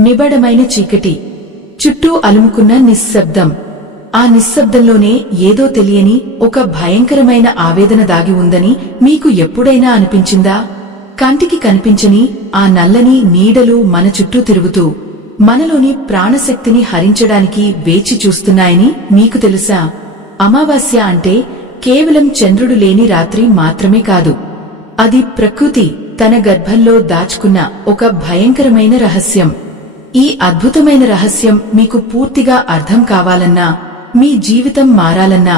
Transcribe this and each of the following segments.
నిబడమైన చీకటి, చుట్టూ అలుముకున్న నిశ్శబ్దం. ఆ నిశ్శబ్దంలోనే ఏదో తెలియని ఒక భయంకరమైన ఆవేదన దాగి ఉందని మీకు ఎప్పుడైనా అనిపించిందా? కంటికి కనిపించని ఆ నల్లని నీడలు మన చుట్టూ తిరుగుతూ మనలోని ప్రాణశక్తిని హరించడానికి వేచి చూస్తున్నాయని మీకు తెలుసా? అమావాస్య అంటే కేవలం చంద్రుడు లేని రాత్రి మాత్రమే కాదు. అది ప్రకృతి తన గర్భంలో దాచుకున్న ఒక భయంకరమైన రహస్యం. ఈ అద్భుతమైన రహస్యం మీకు పూర్తిగా అర్థం కావాలన్నా, మీ జీవితం మారాలన్నా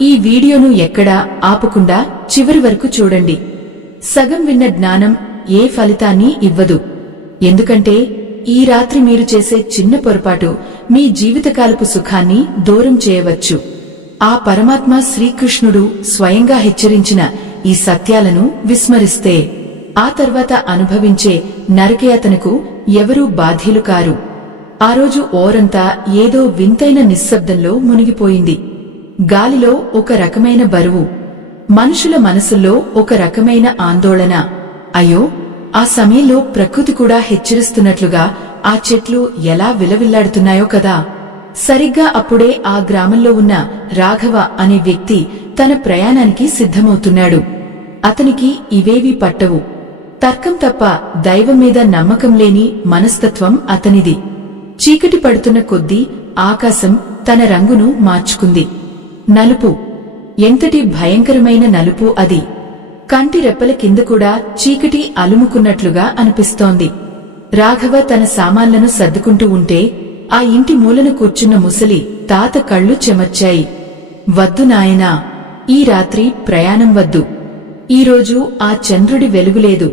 ఈ వీడియోను ఎక్కడా ఆపకుండా చివరి వరకు చూడండి. సగం విన్న జ్ఞానం ఏ ఫలితాన్ని ఇవ్వదు. ఎందుకంటే ఈ రాత్రి మీరు చేసే చిన్న పొరపాటు మీ జీవితకాలపు సుఖాన్ని దూరం చేయవచ్చు. ఆ పరమాత్మ శ్రీకృష్ణుడు స్వయంగా హెచ్చరించిన ఈ సత్యాలను విస్మరిస్తే ఆ తర్వాత అనుభవించే నరకయాతనకు ఎవరూ బాధ్యులు కారు. ఆ రోజు ఓరంతా ఏదో వింతైన నిశ్శబ్దంలో మునిగిపోయింది. గాలిలో ఒక రకమైన బరువు, మనుషుల మనసుల్లో ఒక రకమైన ఆందోళన. అయ్యో, ఆ సమయంలో ప్రకృతి కూడా హెచ్చరిస్తున్నట్లుగా ఆ చెట్లు ఎలా విలవిల్లాడుతున్నాయో కదా. సరిగ్గా అప్పుడే ఆ గ్రామంలో ఉన్న రాఘవ అనే వ్యక్తి తన ప్రయాణానికి సిద్ధమవుతున్నాడు. అతనికి ఇవేవీ పట్టవు. తర్కం తప్ప దైవం మీద నమ్మకం లేని మనస్తత్వం అతనిది. చీకటి పడుతున్న కొద్దీ ఆకాశం తన రంగును మార్చుకుంది. నలుపు. ఎంతటి భయంకరమైన నలుపు అది! కంటి రెప్పల కింద కూడా చీకటి అలుముకున్నట్లుగా అనిపిస్తోంది. రాఘవ తన సామాన్లను సర్దుకుంటూ ఉంటే ఆ ఇంటి మూలన కూర్చున్న ముసలి తాత కళ్ళు చెమర్చాయి. వద్దు నాయనా, ఈ రాత్రి ప్రయాణం వద్దు. ఈరోజు ఆ చంద్రుడి వెలుగులేదు.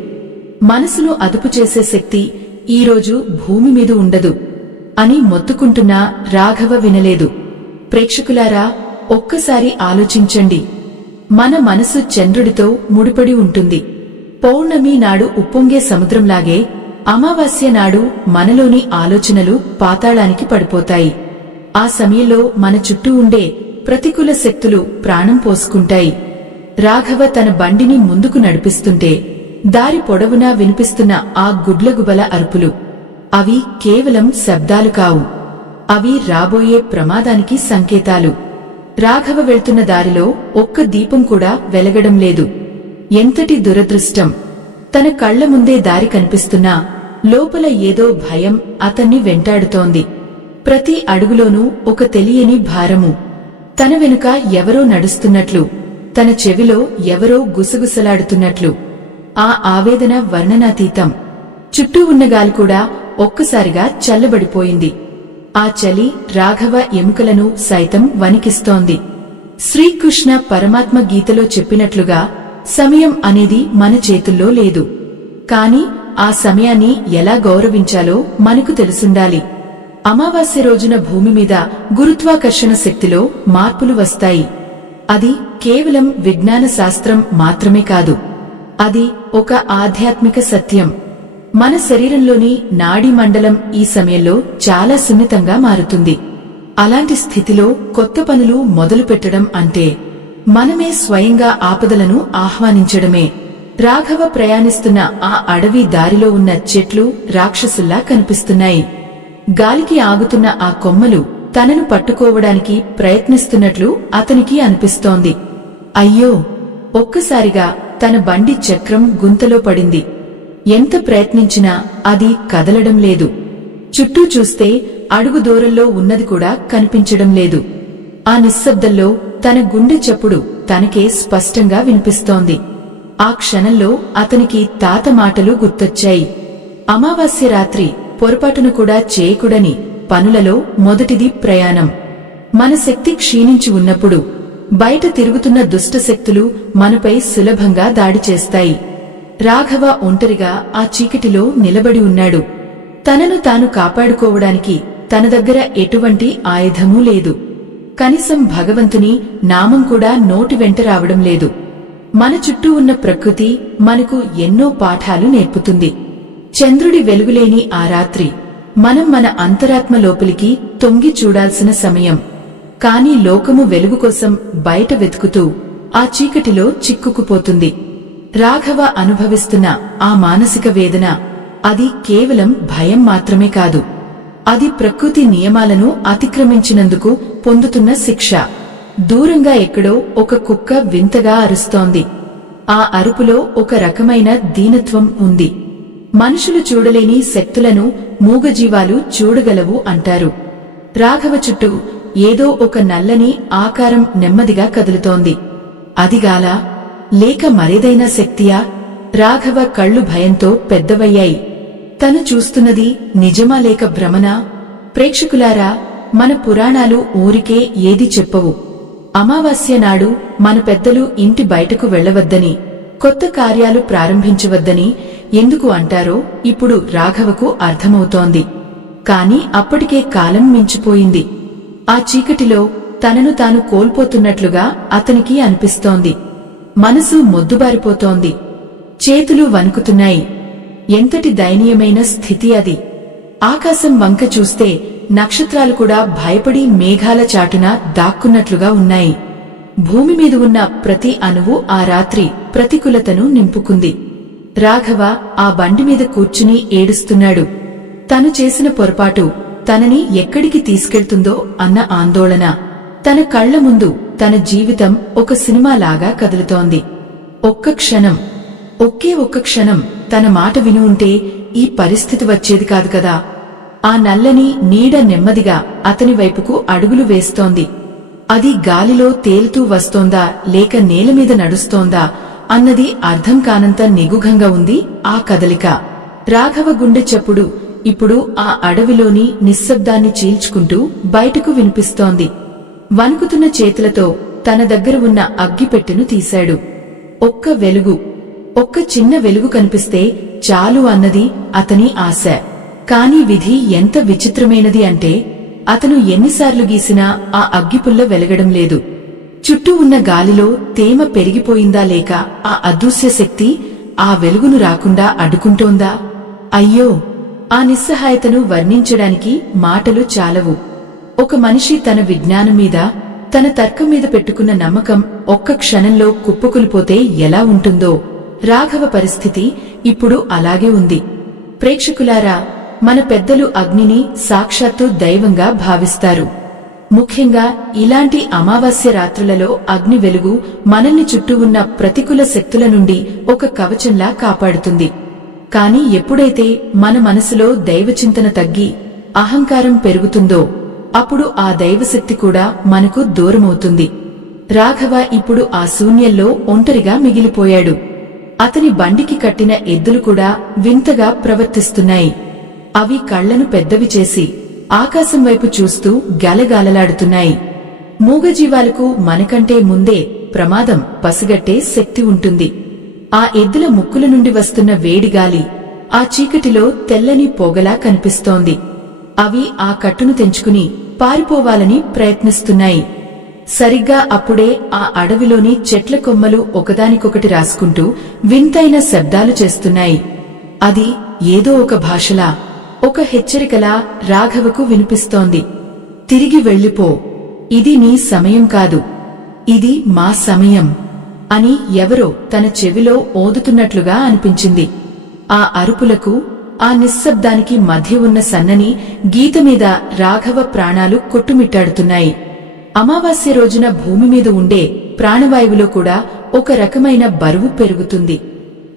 మనసును అదుపు చేసే శక్తి ఈరోజు భూమి మీద ఉండదు అని మొత్తుకుంటున్నా రాఘవ వినలేదు. ప్రేక్షకులారా, ఒక్కసారి ఆలోచించండి. మన మనసు చంద్రుడితో ముడిపడి ఉంటుంది. పౌర్ణమి నాడు ఉప్పొంగే సముద్రంలాగే అమావాస్య నాడు మనలోని ఆలోచనలు పాతాళానికి పడిపోతాయి. ఆ సమయంలో మన చుట్టూ ఉండే ప్రతికూల శక్తులు ప్రాణం పోసుకుంటాయి. రాఘవ తన బండిని ముందుకు నడిపిస్తుంటే దారి పొడవునా వినిపిస్తున్న ఆ గుడ్లగుబల అరుపులు, అవి కేవలం శబ్దాలు కావు. అవి రాబోయే ప్రమాదానికి సంకేతాలు. రాఘవ వెళ్తున్న దారిలో ఒక్క దీపం కూడా వెలగడం లేదు. ఎంతటి దురదృష్టం! తన కళ్ల ముందే దారి కనిపిస్తున్నా లోపల ఏదో భయం అతన్ని వెంటాడుతోంది. ప్రతి అడుగులోనూ ఒక తెలియని భారము. తన వెనుక ఎవరో నడుస్తున్నట్లు, తన చెవిలో ఎవరో గుసగుసలాడుతున్నట్లు. ఆ ఆవేదన వర్ణనాతీతం. చుట్టూ ఉన్న గాలి కూడా ఒక్కసారిగా చల్లబడిపోయింది. ఆ చలి రాఘవ ఎముకలను సైతం వణికిస్తోంది. శ్రీకృష్ణ పరమాత్మ గీతలో చెప్పినట్లుగా సమయం అనేది మన చేతుల్లో లేదు. కాని ఆ సమయాన్ని ఎలా గౌరవించాలో మనకు తెలుసుండాలి. అమావాస్య రోజున భూమి మీద గురుత్వాకర్షణ శక్తిలో మార్పులు వస్తాయి. అది కేవలం విజ్ఞాన శాస్త్రం మాత్రమే కాదు. అది ఒక ఆధ్యాత్మిక సత్యం. మన శరీరంలోని నాడీ మండలం ఈ సమయంలో చాలా సున్నితంగా మారుతుంది. అలాంటి స్థితిలో కొత్త పనులు మొదలుపెట్టడం అంటే మనమే స్వయంగా ఆపదలను ఆహ్వానించడమే. రాఘవ ప్రయాణిస్తున్న ఆ అడవి దారిలో ఉన్న చెట్లు రాక్షసుల్లా కనిపిస్తున్నాయి. గాలికి ఆగుతున్న ఆ కొమ్మలు తనను పట్టుకోవడానికి ప్రయత్నిస్తున్నట్లు అతనికి అనిపిస్తోంది. అయ్యో! ఒక్కసారిగా తన బండి చక్రం గుంతలో పడింది. ఎంత ప్రయత్నించినా అది కదలడం లేదు. చుట్టూ చూస్తే అడుగు దూరంలో ఉన్నది కూడా కనిపించడం లేదు. ఆ నిశ్శబ్దంలో తన గుండె చప్పుడు తనకే స్పష్టంగా వినిపిస్తోంది. ఆ క్షణంలో అతనికి తాత మాటలు గుర్తొచ్చాయి. అమావాస్య రాత్రి పొరపాటును కూడా చేయకూడని పనులలో మొదటిది ప్రయాణం. మన శక్తి క్షీణించి ఉన్నప్పుడు బయట తిరుగుతున్న దుష్టశక్తులు మనపై సులభంగా దాడి చేస్తాయి. రాఘవ ఒంటరిగా ఆ చీకటిలో నిలబడి ఉన్నాడు. తనను తాను కాపాడుకోవడానికి తన దగ్గర ఎటువంటి ఆయుధమూ లేదు. కనీసం భగవంతుని నామం కూడా నోటి వెంట రావడం లేదు. మన చుట్టూ ఉన్న ప్రకృతి మనకు ఎన్నో పాఠాలు నేర్పుతుంది. చంద్రుడి వెలుగులేని ఆ రాత్రి మనం మన అంతరాత్మ లోపలికి తొంగి చూడాల్సిన సమయం. కాని లోకము వెలుగు కోసం బయట వెతుకుతూ ఆ చీకటిలో చిక్కుకుపోతుంది. రాఘవ అనుభవిస్తున్న ఆ మానసిక వేదన అది కేవలం భయం మాత్రమే కాదు, అది ప్రకృతి నియమాలను అతిక్రమించినందుకు పొందుతున్న శిక్ష. దూరంగా ఎక్కడో ఒక కుక్క వింతగా అరుస్తోంది. ఆ అరుపులో ఒక రకమైన దీనత్వం ఉంది. మనుషులు చూడలేని శక్తులను మూగజీవాలు చూడగలవు అంటారు. రాఘవ చుట్టూ ఏదో ఒక నల్లని ఆకారం నెమ్మదిగా కదులుతోంది. అదిగాలా, లేక మరేదైనా శక్తియా? రాఘవ కళ్ళు భయంతో పెద్దవయ్యాయి. తను చూస్తున్నది నిజమా లేక భ్రమనా? ప్రేక్షకులారా, మన పురాణాలు ఊరికే ఏది చెప్పవు. అమావాస్య నాడు మన పెద్దలు ఇంటి బయటకు వెళ్లవద్దని, కొత్త కార్యాలు ప్రారంభించవద్దని ఎందుకు అంటారో ఇప్పుడు రాఘవకు అర్థమవుతోంది. కాని అప్పటికే కాలం మించిపోయింది. ఆ చీకటిలో తనను తాను కోల్పోతున్నట్లుగా అతనికి అనిపిస్తోంది. మనసు మొద్దుబారిపోతోంది. చేతులు వణుకుతున్నాయి. ఎంతటి దయనీయమైన స్థితి అది! ఆకాశం వంక చూస్తే నక్షత్రాలు కూడా భయపడి మేఘాల చాటున దాక్కున్నట్లుగా ఉన్నాయి. భూమి మీద ఉన్న ప్రతి అణువు ఆ రాత్రి ప్రతికూలతను నింపుకుంది. రాఘవ ఆ బండి మీద కూర్చుని ఏడుస్తున్నాడు. తను చేసిన పొరపాటు తనని ఎక్కడికి తీసుకెళ్తుందో అన్న ఆందోళన. తన కళ్ల ముందు తన జీవితం ఒక సినిమాలాగా కదులుతోంది. ఒకే ఒక్క క్షణం తన మాట విని ఉంటే ఈ పరిస్థితి వచ్చేది కాదు కదా. ఆ నల్లని నీడ నెమ్మదిగా అతని వైపుకు అడుగులు వేస్తోంది. అది గాలిలో తేలుతూ వస్తోందా లేక నేలమీద నడుస్తోందా అన్నది అర్థం కానంత నిగూఢంగా ఉంది ఆ కదలిక. రాఘవ గుండె చప్పుడు ఇప్పుడు ఆ అడవిలోని నిశ్శబ్దాన్ని చీల్చుకుంటూ బయటకు వినిపిస్తోంది. వణుకుతున్న చేతులతో తన దగ్గర ఉన్న అగ్గిపెట్టెను తీశాడు. ఒక్క చిన్న వెలుగు కనిపిస్తే చాలు అన్నది అతని ఆశ. కాని విధి ఎంత విచిత్రమైనది అంటే అతను ఎన్నిసార్లు గీసినా ఆ అగ్గిపుల్ల వెలగడం లేదు. చుట్టూ ఉన్న గాలిలో తేమ పెరిగిపోయిందా లేక ఆ అదృశ్య శక్తి ఆ వెలుగును రాకుండా అడ్డుకుంటోందా? అయ్యో, ఆ నిస్సహాయతను వర్ణించడానికి మాటలు చాలవు. ఒక మనిషి తన విజ్ఞానం మీద, తన తర్కం మీద పెట్టుకున్న నమ్మకం ఒక్క క్షణంలో కుప్పకూలిపోతే ఎలా ఉంటుందో రాఘవ పరిస్థితి ఇప్పుడు అలాగే ఉంది. ప్రేక్షకులారా, మన పెద్దలు అగ్నిని సాక్షాత్తు దైవంగా భావిస్తారు. ముఖ్యంగా ఇలాంటి అమావాస్య రాత్రులలో అగ్ని వెలుగు మనల్ని చుట్టూ ఉన్న ప్రతికూల శక్తుల నుండి ఒక కవచంలా కాపాడుతుంది. కాని ఎప్పుడైతే మన మనసులో దైవచింతన తగ్గి అహంకారం పెరుగుతుందో అప్పుడు ఆ దైవశక్తి కూడా మనకు దూరమవుతుంది. రాఘవ ఇప్పుడు ఆ శూన్యంలో ఒంటరిగా మిగిలిపోయాడు. అతని బండికి కట్టిన ఎద్దులు కూడా వింతగా ప్రవర్తిస్తున్నాయి. అవి కళ్లను పెద్దవి చేసి ఆకాశం వైపు చూస్తూ గలగాలలాడుతున్నాయి. మూగజీవాలకు మనకంటే ముందే ప్రమాదం పసిగట్టే శక్తి ఉంటుంది. ఆ ఎద్దుల ముక్కుల నుండి వస్తున్న వేడిగాలి ఆ చీకటిలో తెల్లని పొగలా కనిపిస్తోంది. అవి ఆ కట్టును తెంచుకుని పారిపోవాలని ప్రయత్నిస్తున్నాయి. సరిగ్గా అప్పుడే ఆ అడవిలోని చెట్ల కొమ్మలు ఒకదానికొకటి రాసుకుంటూ వింతైన శబ్దాలు చేస్తున్నాయి. అది ఏదో ఒక భాషలా, ఒక హెచ్చరికలా రాఘవకు వినిపిస్తోంది. తిరిగి వెళ్ళిపో, ఇది నీ సమయం కాదు, ఇది మా సమయం అని ఎవరో తన చెవిలో ఓదుతున్నట్లుగా అనిపించింది. ఆ అరుపులకు, ఆ నిశ్శబ్దానికి మధ్య ఉన్న సన్నని గీతమీద రాఘవ ప్రాణాలు కొట్టుమిట్టాడుతున్నాయి. అమావాస్య రోజున భూమి మీద ఉండే ప్రాణవాయువులో కూడా ఒక రకమైన బరువు పెరుగుతుంది.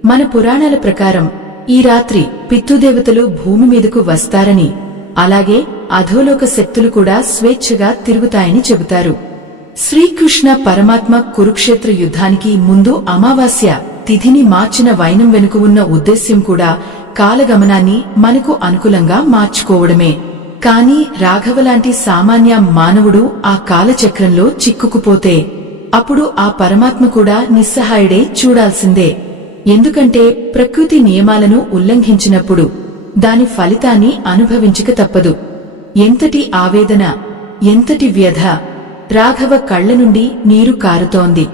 మన పురాణాల ప్రకారం ఈ రాత్రి పితృదేవతలు భూమి మీదకు వస్తారని, అలాగే అధోలోక శక్తులు కూడా స్వేచ్ఛగా తిరుగుతాయని చెబుతారు. శ్రీకృష్ణ పరమాత్మ కురుక్షేత్ర యుద్ధానికి ముందు అమావాస్య తిథిని మార్చిన వైనం వెనుక ఉన్న ఉద్దేశ్యం కూడా కాలగమనాన్ని మనకు అనుకూలంగా మార్చుకోవడమే. కాని రాఘవలాంటి సామాన్య మానవుడు ఆ కాలచక్రంలో చిక్కుకుపోతే అప్పుడు ఆ పరమాత్మ కూడా నిస్సహాయుడే చూడాల్సిందే. ఎందుకంటే ప్రకృతి నియమాలను ఉల్లంఘించినప్పుడు దాని ఫలితాన్ని అనుభవించక తప్పదు. ఎంతటి ఆవేదన, ఎంతటి వ్యధ! రాఘవ కళ్ల నుండి నీరు కారుతోంది.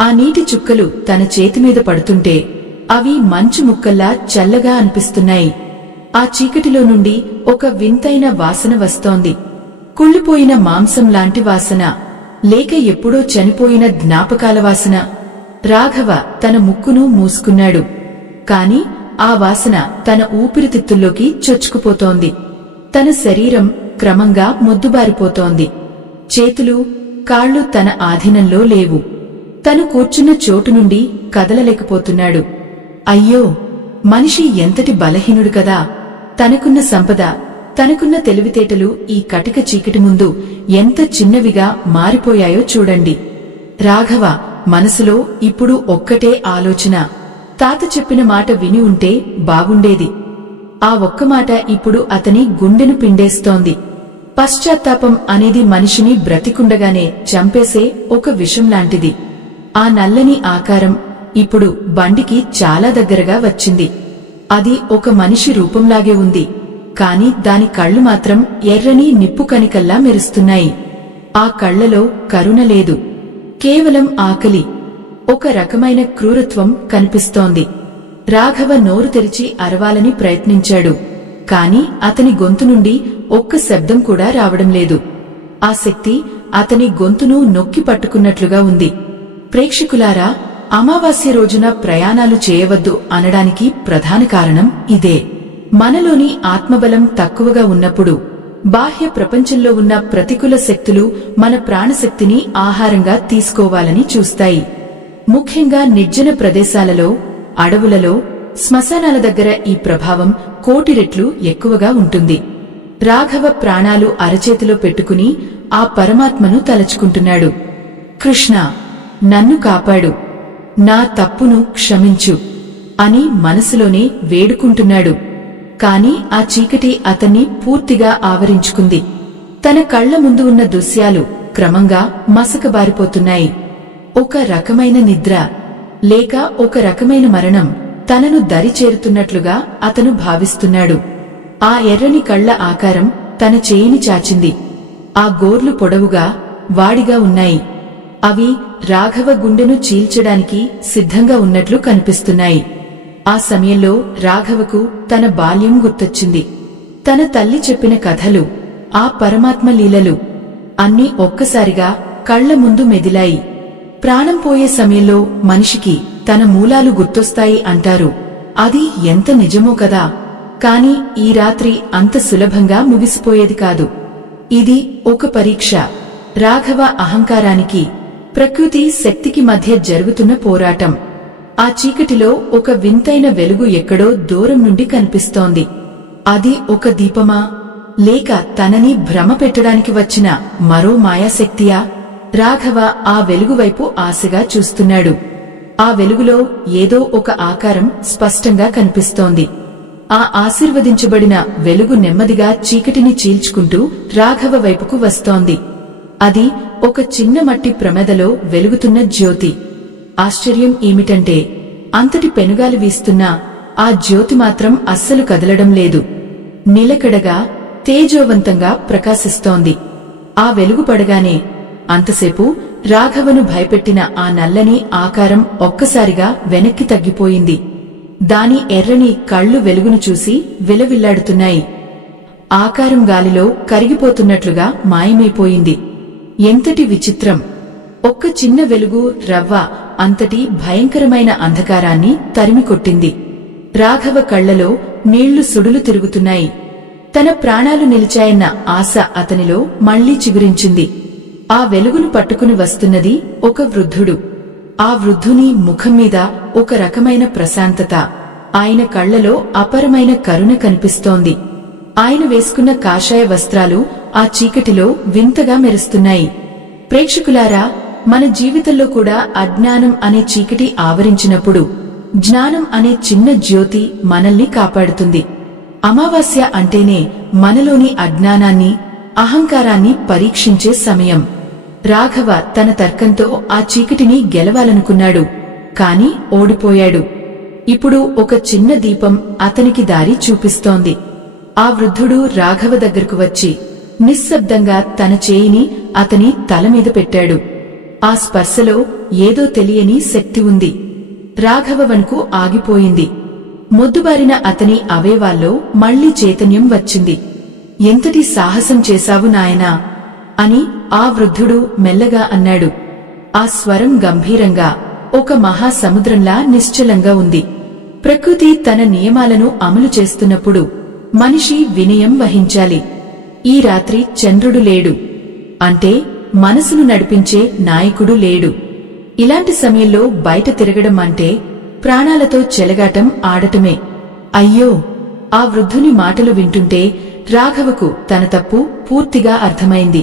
ఆ నీటి చుక్కలు తన చేతిమీద పడుతుంటే అవి మంచు ముక్కల్లా చల్లగా అనిపిస్తున్నాయి. ఆ చీకటిలో నుండి ఒక వింతైన వాసన వస్తోంది. కుళ్ళిపోయిన మాంసం లాంటి వాసన, లేక ఎప్పుడో చనిపోయిన జ్ఞాపకాల వాసన. రాఘవ తన ముక్కును మూసుకున్నాడు. కాని ఆ వాసన తన ఊపిరితిత్తుల్లోకి చొచ్చుకుపోతోంది. తన శరీరం క్రమంగా మొద్దుబారిపోతోంది. చేతులు కాళ్ళు తన ఆధీనంలో లేవు. తను కూర్చున్న చోటు నుండి కదలలేకపోతున్నాడు. అయ్యో, మనిషి ఎంతటి బలహీనుడు కదా! తనకున్న సంపద, తనకున్న తెలివితేటలు ఈ కటిక చీకటి ముందు ఎంత చిన్నవిగా మారిపోయాయో చూడండి. రాఘవ మనసులో ఇప్పుడు ఒక్కటే ఆలోచన. తాత చెప్పిన మాట విని ఉంటే బాగుండేది. ఆ ఒక్క మాట ఇప్పుడు అతని గుండెను పిండేస్తోంది. పశ్చాత్తాపం అనేది మనిషిని బ్రతికుండగానే చంపేసే ఒక విషం లాంటిది. ఆ నల్లని ఆకారం ఇప్పుడు బండికి చాలా దగ్గరగా వచ్చింది. అది ఒక మనిషి రూపంలాగే ఉంది. కాని దాని కళ్ళు మాత్రం ఎర్రని నిప్పు కణికల్లా మెరుస్తున్నాయి. ఆ కళ్లలో కరుణ లేదు, కేవలం ఆకలి, ఒక రకమైన క్రూరత్వం కనిపిస్తోంది. రాఘవ నోరు తెరిచి అరవాలని ప్రయత్నించాడు. కాని అతని గొంతు నుండి ఒక్క శబ్దం కూడా రావడం లేదు. ఆ శక్తి అతని గొంతును నొక్కి పట్టుకున్నట్లుగా ఉంది. ప్రేక్షకులారా, అమావాస్య రోజున ప్రయాణాలు చేయవద్దు అనడానికి ప్రధాన కారణం ఇదే. మనలోని ఆత్మబలం తక్కువగా ఉన్నప్పుడు బాహ్య ప్రపంచంలో ఉన్న ప్రతికూల శక్తులు మన ప్రాణశక్తిని ఆహారంగా తీసుకోవాలని చూస్తాయి. ముఖ్యంగా నిర్జన ప్రదేశాలలో, అడవులలో, శ్మశానాల దగ్గర ఈ ప్రభావం కోటి రెట్లు ఎక్కువగా ఉంటుంది. రాఘవ ప్రాణాలు అరచేతిలో పెట్టుకుని ఆ పరమాత్మను తలచుకుంటున్నాడు. కృష్ణ, నన్ను కాపాడు, నా తప్పును క్షమించు అని మనసులోనే వేడుకుంటున్నాడు. కాని ఆ చీకటి అతన్ని పూర్తిగా ఆవరించుకుంది. తన కళ్ల ముందు ఉన్న దృశ్యాలు క్రమంగా మసకబారిపోతున్నాయి. ఒక రకమైన నిద్ర లేక ఒక రకమైన మరణం తనను దరిచేరుతున్నట్లుగా అతను భావిస్తున్నాడు. ఆ ఎర్రని కళ్ల ఆకారం తన చేయిని చాచింది. ఆ గోర్లు పొడవుగా, వాడిగా ఉన్నాయి. అవి రాఘవ గుండెను చీల్చడానికి సిద్ధంగా ఉన్నట్లు కనిపిస్తున్నాయి. ఆ సమయంలో రాఘవకు తన బాల్యం గుర్తొచ్చింది. తన తల్లి చెప్పిన కథలు, ఆ పరమాత్మ లీలలు అన్నీ ఒక్కసారిగా కళ్ల ముందు మెదిలాయి. ప్రాణం పోయే సమయంలో మనిషికి తన మూలాలు గుర్తొస్తాయి అంటారు. అది ఎంత నిజమో కదా! కాని ఈ రాత్రి అంత సులభంగా ముగిసిపోయేది కాదు. ఇది ఒక పరీక్ష. రాఘవ అహంకారానికి, ప్రకృతి శక్తికి మధ్య జరుగుతున్న పోరాటం. ఆ చీకటిలో ఒక వింతైన వెలుగు ఎక్కడో దూరం నుండి కనిపిస్తోంది. అది ఒక దీపమా, లేక తనని భ్రమ పెట్టడానికి వచ్చిన మరో మాయాశక్తియా? రాఘవ ఆ వెలుగువైపు ఆశగా చూస్తున్నాడు. ఆ వెలుగులో ఏదో ఒక ఆకారం స్పష్టంగా కనిపిస్తోంది. ఆ ఆశీర్వదించబడిన వెలుగు నెమ్మదిగా చీకటిని చీల్చుకుంటూ రాఘవ వైపుకు వస్తోంది. అది ఒక చిన్న మట్టి ప్రమేదలో వెలుగుతున్న జ్యోతి. ఆశ్చర్యం ఏమిటంటే అంతటి పెనుగాలి వీస్తున్నా ఆ జ్యోతి మాత్రం అస్సలు కదలడం లేదు. నిలకడగా, తేజోవంతంగా ప్రకాశిస్తోంది. ఆ వెలుగు పడగానే అంతసేపు రాఘవను భయపెట్టిన ఆ నల్లని ఆకారం ఒక్కసారిగా వెనక్కి తగ్గిపోయింది. దాని ఎర్రని కళ్ళు వెలుగును చూసి విలవిల్లాడుతున్నాయి. ఆకారం గాలిలో కరిగిపోతున్నట్లుగా మాయమైపోయింది. ఎంతటి విచిత్రం! ఒక్క చిన్న వెలుగు రవ్వ అంతటి భయంకరమైన అంధకారాన్ని తరిమికొట్టింది. రాఘవ కళ్లలో నీళ్లు సుడులు తిరుగుతున్నాయి. తన ప్రాణాలు నిలిచాయన్న ఆశ అతనిలో మళ్లీ చిగురించింది. ఆ వెలుగును పట్టుకుని వస్తున్నది ఒక వృద్ధుడు. ఆ వృద్ధుని ముఖం మీద ఒక రకమైన ప్రశాంతత, ఆయన కళ్లలో అపరమైన కరుణ కనిపిస్తోంది. ఆయన వేసుకున్న కాషాయ వస్త్రాలు ఆ చీకటిలో వింతగా మెరుస్తున్నాయి. ప్రేక్షకులారా, మన జీవితంలో కూడా అజ్ఞానం అనే చీకటి ఆవరించినప్పుడు జ్ఞానం అనే చిన్న జ్యోతి మనల్ని కాపాడుతుంది. అమావాస్య అంటేనే మనలోని అజ్ఞానాన్ని, అహంకారాన్ని పరీక్షించే సమయం. రాఘవ తన తర్కంతో ఆ చీకటిని గెలవాలనుకున్నాడు, కాని ఓడిపోయాడు. ఇప్పుడు ఒక చిన్న దీపం అతనికి దారి చూపిస్తోంది. ఆ వృద్ధుడు రాఘవ దగ్గరకు వచ్చి నిశ్శబ్దంగా తన చేయిని అతని తలమీద పెట్టాడు. ఆ స్పర్శలో ఏదో తెలియని శక్తి ఉంది. రాఘవ వణుకు ఆగిపోయింది. మొద్దుబారిన అతని అవయవాల్లో మళ్లీ చైతన్యం వచ్చింది. ఎంతటి సాహసం చేశావు నాయనా అని ఆ వృద్ధుడు మెల్లగా అన్నాడు. ఆ స్వరం గంభీరంగా, ఒక మహాసముద్రంలా నిశ్చలంగా ఉంది. ప్రకృతి తన నియమాలను అమలు చేస్తున్నప్పుడు మనిషి వినయం వహించాలి. ఈ రాత్రి చంద్రుడు లేడు అంటే మనసును నడిపించే నాయకుడు లేడు. ఇలాంటి సమయంలో బయట తిరగడం అంటే ప్రాణాలతో చెలగాటం ఆడటమే. అయ్యో! ఆ వృద్ధుని మాటలు వింటుంటే రాఘవకు తన తప్పు పూర్తిగా అర్థమైంది.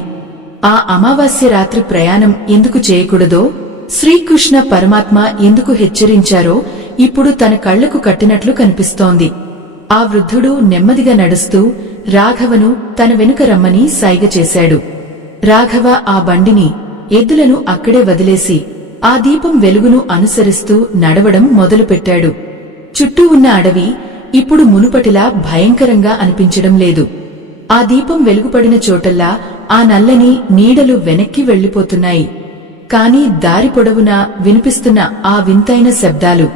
ఆ అమావాస్య రాత్రి ప్రయాణం ఎందుకు చేయకూడదో, శ్రీకృష్ణ పరమాత్మ ఎందుకు హెచ్చరించారో ఇప్పుడు తన కళ్లకు కట్టినట్లు కనిపిస్తోంది. ఆ వృద్ధుడు నెమ్మదిగా నడుస్తూ రాఘవను తన వెనుక రమ్మని సైగ చేశాడు. రాఘవ ఆ బండిని, ఎద్దులను అక్కడే వదిలేసి ఆ దీపం వెలుగును అనుసరిస్తూ నడవడం మొదలుపెట్టాడు. చుట్టూ ఉన్న అడవి ఇప్పుడు మునుపటిలా భయంకరంగా అనిపించడం లేదు. ఆ దీపం వెలుగుపడిన చోటల్లా ఆ నల్లని నీడలు వెనక్కి వెళ్లిపోతున్నాయి. కాని దారి పొడవునా వినిపిస్తున్న ఆ వింతైన శబ్దాలు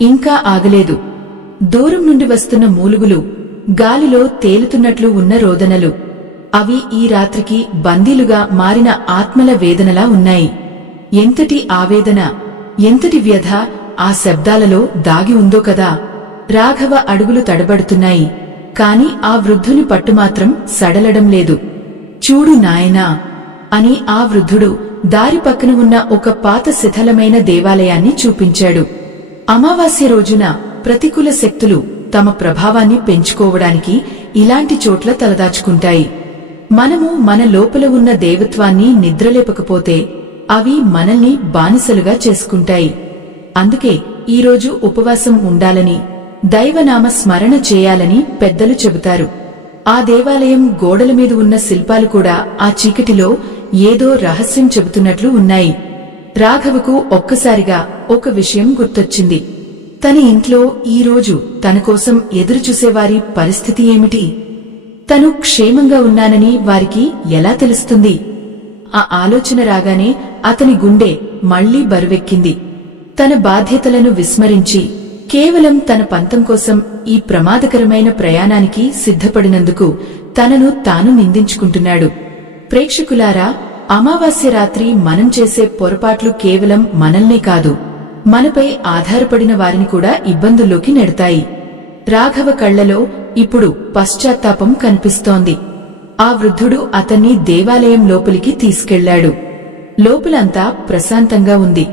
ఇంకా ఆగలేదు. దూరం నుండి వస్తున్న మూలుగులు, గాలిలో తేలుతున్నట్లు ఉన్న రోదనలు, అవి ఈ రాత్రికి బందీలుగా మారిన ఆత్మల వేదనలా ఉన్నాయి. ఎంతటి ఆవేదన, ఎంతటి వ్యధ ఆ శబ్దాలలో దాగి ఉందో కదా. రాఘవ అడుగులు తడబడుతున్నాయి. కాని ఆ వృద్ధుని పట్టుమాత్రం సడలడం లేదు. చూడు నాయనా అని ఆ వృద్ధుడు దారి పక్కన ఉన్న ఒక పాత శిథిలమైన దేవాలయాన్ని చూపించాడు. అమావాస్య రోజున ప్రతికూల శక్తులు తమ ప్రభావాన్ని పెంచుకోవడానికి ఇలాంటి చోట్ల తలదాచుకుంటాయి. మనము మన లోపల ఉన్న దేవత్వాన్ని నిద్రలేపకపోతే అవి మనల్ని బానిసలుగా చేసుకుంటాయి. అందుకే ఈరోజు ఉపవాసం ఉండాలని, దైవనామ స్మరణ చేయాలని పెద్దలు చెబుతారు. ఆ దేవాలయం గోడల మీద ఉన్న శిల్పాలు కూడా ఆ చీకటిలో ఏదో రహస్యం చెబుతున్నట్లు ఉన్నాయి. రాఘవకు ఒక్కసారిగా ఒక విషయం గుర్తొచ్చింది. తన ఇంట్లో ఈరోజు తన కోసం ఎదురుచూసేవారి పరిస్థితి ఏమిటి? తను క్షేమంగా ఉన్నానని వారికి ఎలా తెలుస్తుంది? ఆ ఆలోచన రాగానే అతని గుండె మళ్లీ బరువెక్కింది. తన బాధ్యతలను విస్మరించి కేవలం తన పంతం కోసం ఈ ప్రమాదకరమైన ప్రయాణానికి సిద్ధపడినందుకు తనను తాను నిందించుకుంటున్నాడు. ప్రేక్షకులారా, అమావాస్య రాత్రి మనం చేసే పొరపాట్లు కేవలం మనల్నే కాదు, మనపై ఆధారపడిన వారిని కూడా ఇబ్బందుల్లోకి నెడతాయి. రాఘవ కళ్లలో ఇప్పుడు పశ్చాత్తాపం కనిపిస్తోంది. ఆ వృద్ధుడు అతన్ని దేవాలయం లోపలికి తీసుకెళ్లాడు. లోపలంతా ప్రశాంతంగా ఉంది.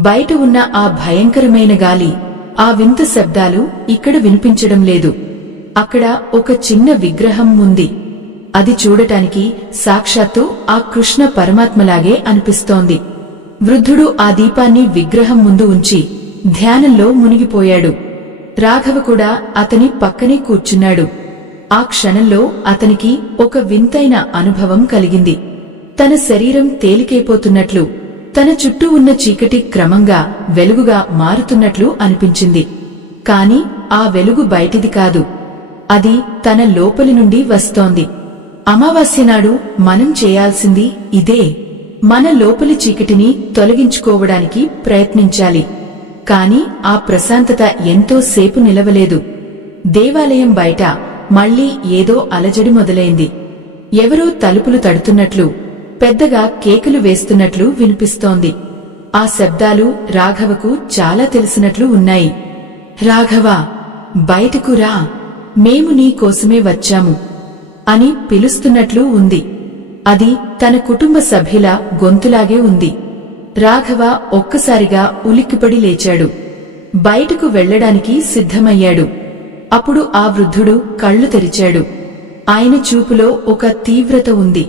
బయట ఉన్న ఆ భయంకరమైన గాలి, ఆ వింత శబ్దాలు ఇక్కడ వినిపించడం లేదు. అక్కడ ఒక చిన్న విగ్రహం ఉంది. అది చూడటానికి సాక్షాత్తు ఆ కృష్ణ పరమాత్మలాగే అనిపిస్తోంది. వృద్ధుడు ఆ దీపాన్ని విగ్రహం ముందు ఉంచి ధ్యానంలో మునిగిపోయాడు. రాఘవ కూడా అతని పక్కనే కూర్చున్నాడు. ఆ క్షణంలో అతనికి ఒక వింతైన అనుభవం కలిగింది. తన శరీరం తేలికైపోతున్నట్లు, తన చుట్టూ ఉన్న చీకటి క్రమంగా వెలుగుగా మారుతున్నట్లు అనిపించింది. కాని ఆ వెలుగు బయటిది కాదు, అది తన లోపలి నుండి వస్తోంది. అమావాస్య నాడు మనం చేయాల్సింది ఇదే. మన లోపలి చీకటిని తొలగించుకోవడానికి ప్రయత్నించాలి. కాని ఆ ప్రశాంతత ఎంతో సేపు నిలవలేదు. దేవాలయం బయట మళ్లీ ఏదో అలజడి మొదలైంది. ఎవరో తలుపులు తడుతున్నట్లు, పెద్దగా కేకలు వేస్తున్నట్లు వినిపిస్తోంది. ఆ శబ్దాలు రాఘవకు చాలా తెలిసినట్లు ఉన్నాయి. రాఘవా, బయటకు రా, మేము నీ కోసమే వచ్చాము అని పిలుస్తున్నట్లు ఉంది. అది తన కుటుంబ సభ్యుల గొంతులాగే ఉంది. రాఘవ ఒక్కసారిగా ఉలిక్కిపడి లేచాడు. బయటకు వెళ్లడానికి సిద్ధమయ్యాడు. అప్పుడు ఆ వృద్ధుడు కళ్లు తెరిచాడు. ఆయన చూపులో ఒక తీవ్రత ఉంది.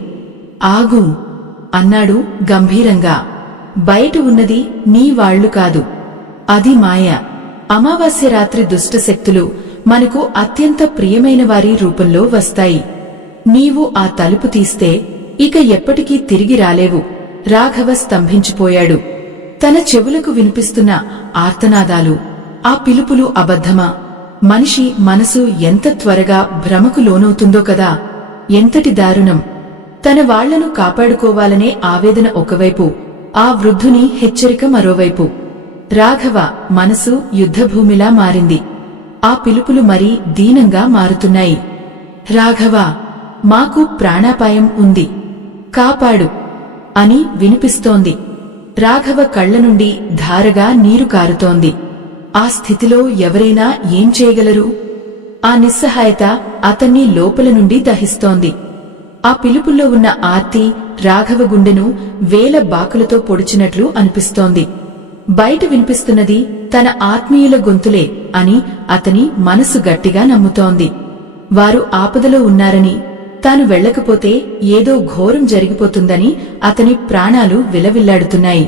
ఆగు అన్నాడు గంభీరంగా. బయట ఉన్నది నీ వాళ్లు కాదు, అది మాయ. అమావాస్య రాత్రి దుష్టశక్తులు మనకు అత్యంత ప్రియమైన వారి రూపంలో వస్తాయి. నీవు ఆ తలుపు తీస్తే ఇక ఎప్పటికీ తిరిగి రాలేవు. రాఘవ స్తంభించిపోయాడు. తన చెవులకు వినిపిస్తున్న ఆర్తనాదాలు, ఆ పిలుపులు అబద్ధమా? మనిషి మనసు ఎంత త్వరగా భ్రమకు లోనవుతుందో కదా. ఎంతటి దారుణం! తన వాళ్లను కాపాడుకోవాలనే ఆవేదన ఒకవైపు, ఆ వృద్ధుని హెచ్చరిక మరోవైపు. రాఘవ మనసు యుద్ధభూమిలా మారింది. ఆ పిలుపులు మరీ దీనంగా మారుతున్నాయి. రాఘవ, మాకు ప్రాణాపాయం ఉంది, కాపాడు అని వినిపిస్తోంది. రాఘవ కళ్ల నుండి ధారగా నీరు కారుతోంది. ఆ స్థితిలో ఎవరైనా ఏం చేయగలరు? ఆ నిస్సహాయత అతన్ని లోపల నుండి దహిస్తోంది. ఆ పిలుపుల్లో ఉన్న ఆర్తి రాఘవ గుండెను వేల బాకులతో పొడిచినట్లు అనిపిస్తోంది. బయట వినిపిస్తున్నది తన ఆత్మీయుల గొంతులే అని అతని మనసు గట్టిగా నమ్ముతోంది. వారు ఆపదలో ఉన్నారని, తాను వెళ్లకపోతే ఏదో ఘోరం జరిగిపోతుందని అతని ప్రాణాలు విలవిల్లాడుతున్నాయి.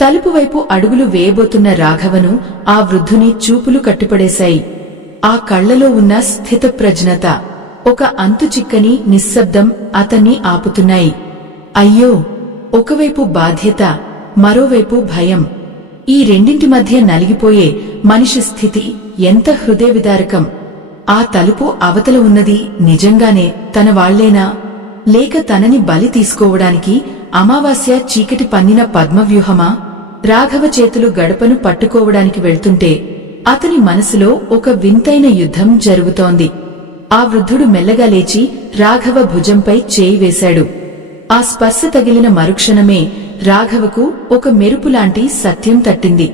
తలుపు వైపు అడుగులు వేయబోతున్న రాఘవను ఆ వృద్ధుని చూపులు కట్టిపడేశాయి. ఆ కళ్లలో ఉన్న స్థితప్రజ్ఞత, ఒక అంతుచిక్కని నిశ్శబ్దం అతన్ని ఆపుతున్నాయి. అయ్యో! ఒకవైపు బాధ్యత, మరోవైపు భయం. ఈ రెండింటి మధ్య నలిగిపోయే మనిషి స్థితి ఎంత హృదయవిదారకం. ఆ తలుపు అవతల ఉన్నది నిజంగానే తన వాళ్లేనా? లేక తనని బలి తీసుకోవడానికి అమావాస్య చీకటి పన్నిన పద్మవ్యూహమా? రాఘవ చేతులు గడపను పట్టుకోవడానికి వెళ్తుంటే అతని మనసులో ఒక వింతైన యుద్ధం జరుగుతోంది. ఆ వృద్ధుడు మెల్లగా లేచి రాఘవ భుజంపై చేయి వేశాడు. ఆ స్పర్శ తగిలిన మరుక్షణమే రాఘవకు ఒక మెరుపులాంటి సత్యం తట్టింది.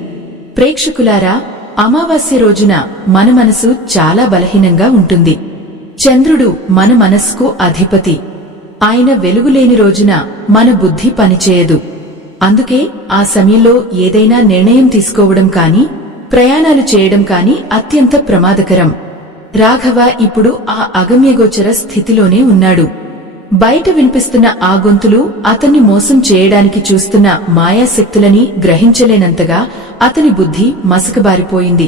ప్రేక్షకులారా, అమావాస్య రోజున మన మనసు చాలా బలహీనంగా ఉంటుంది. చంద్రుడు మన మనస్సుకు అధిపతి. ఆయన వెలుగులేని రోజున మన బుద్ధి పనిచేయదు. అందుకే ఆ సమయంలో ఏదైనా నిర్ణయం తీసుకోవడం కాని, ప్రయాణాలు చేయడం కాని అత్యంత ప్రమాదకరం. రాఘవ ఇప్పుడు ఆ అగమ్యగోచర స్థితిలోనే ఉన్నాడు. బయట వినిపిస్తున్న ఆ గొంతులు అతన్ని మోసం చేయడానికి చూస్తున్న మాయాశక్తులని గ్రహించలేనంతగా అతని బుద్ధి మసకబారిపోయింది.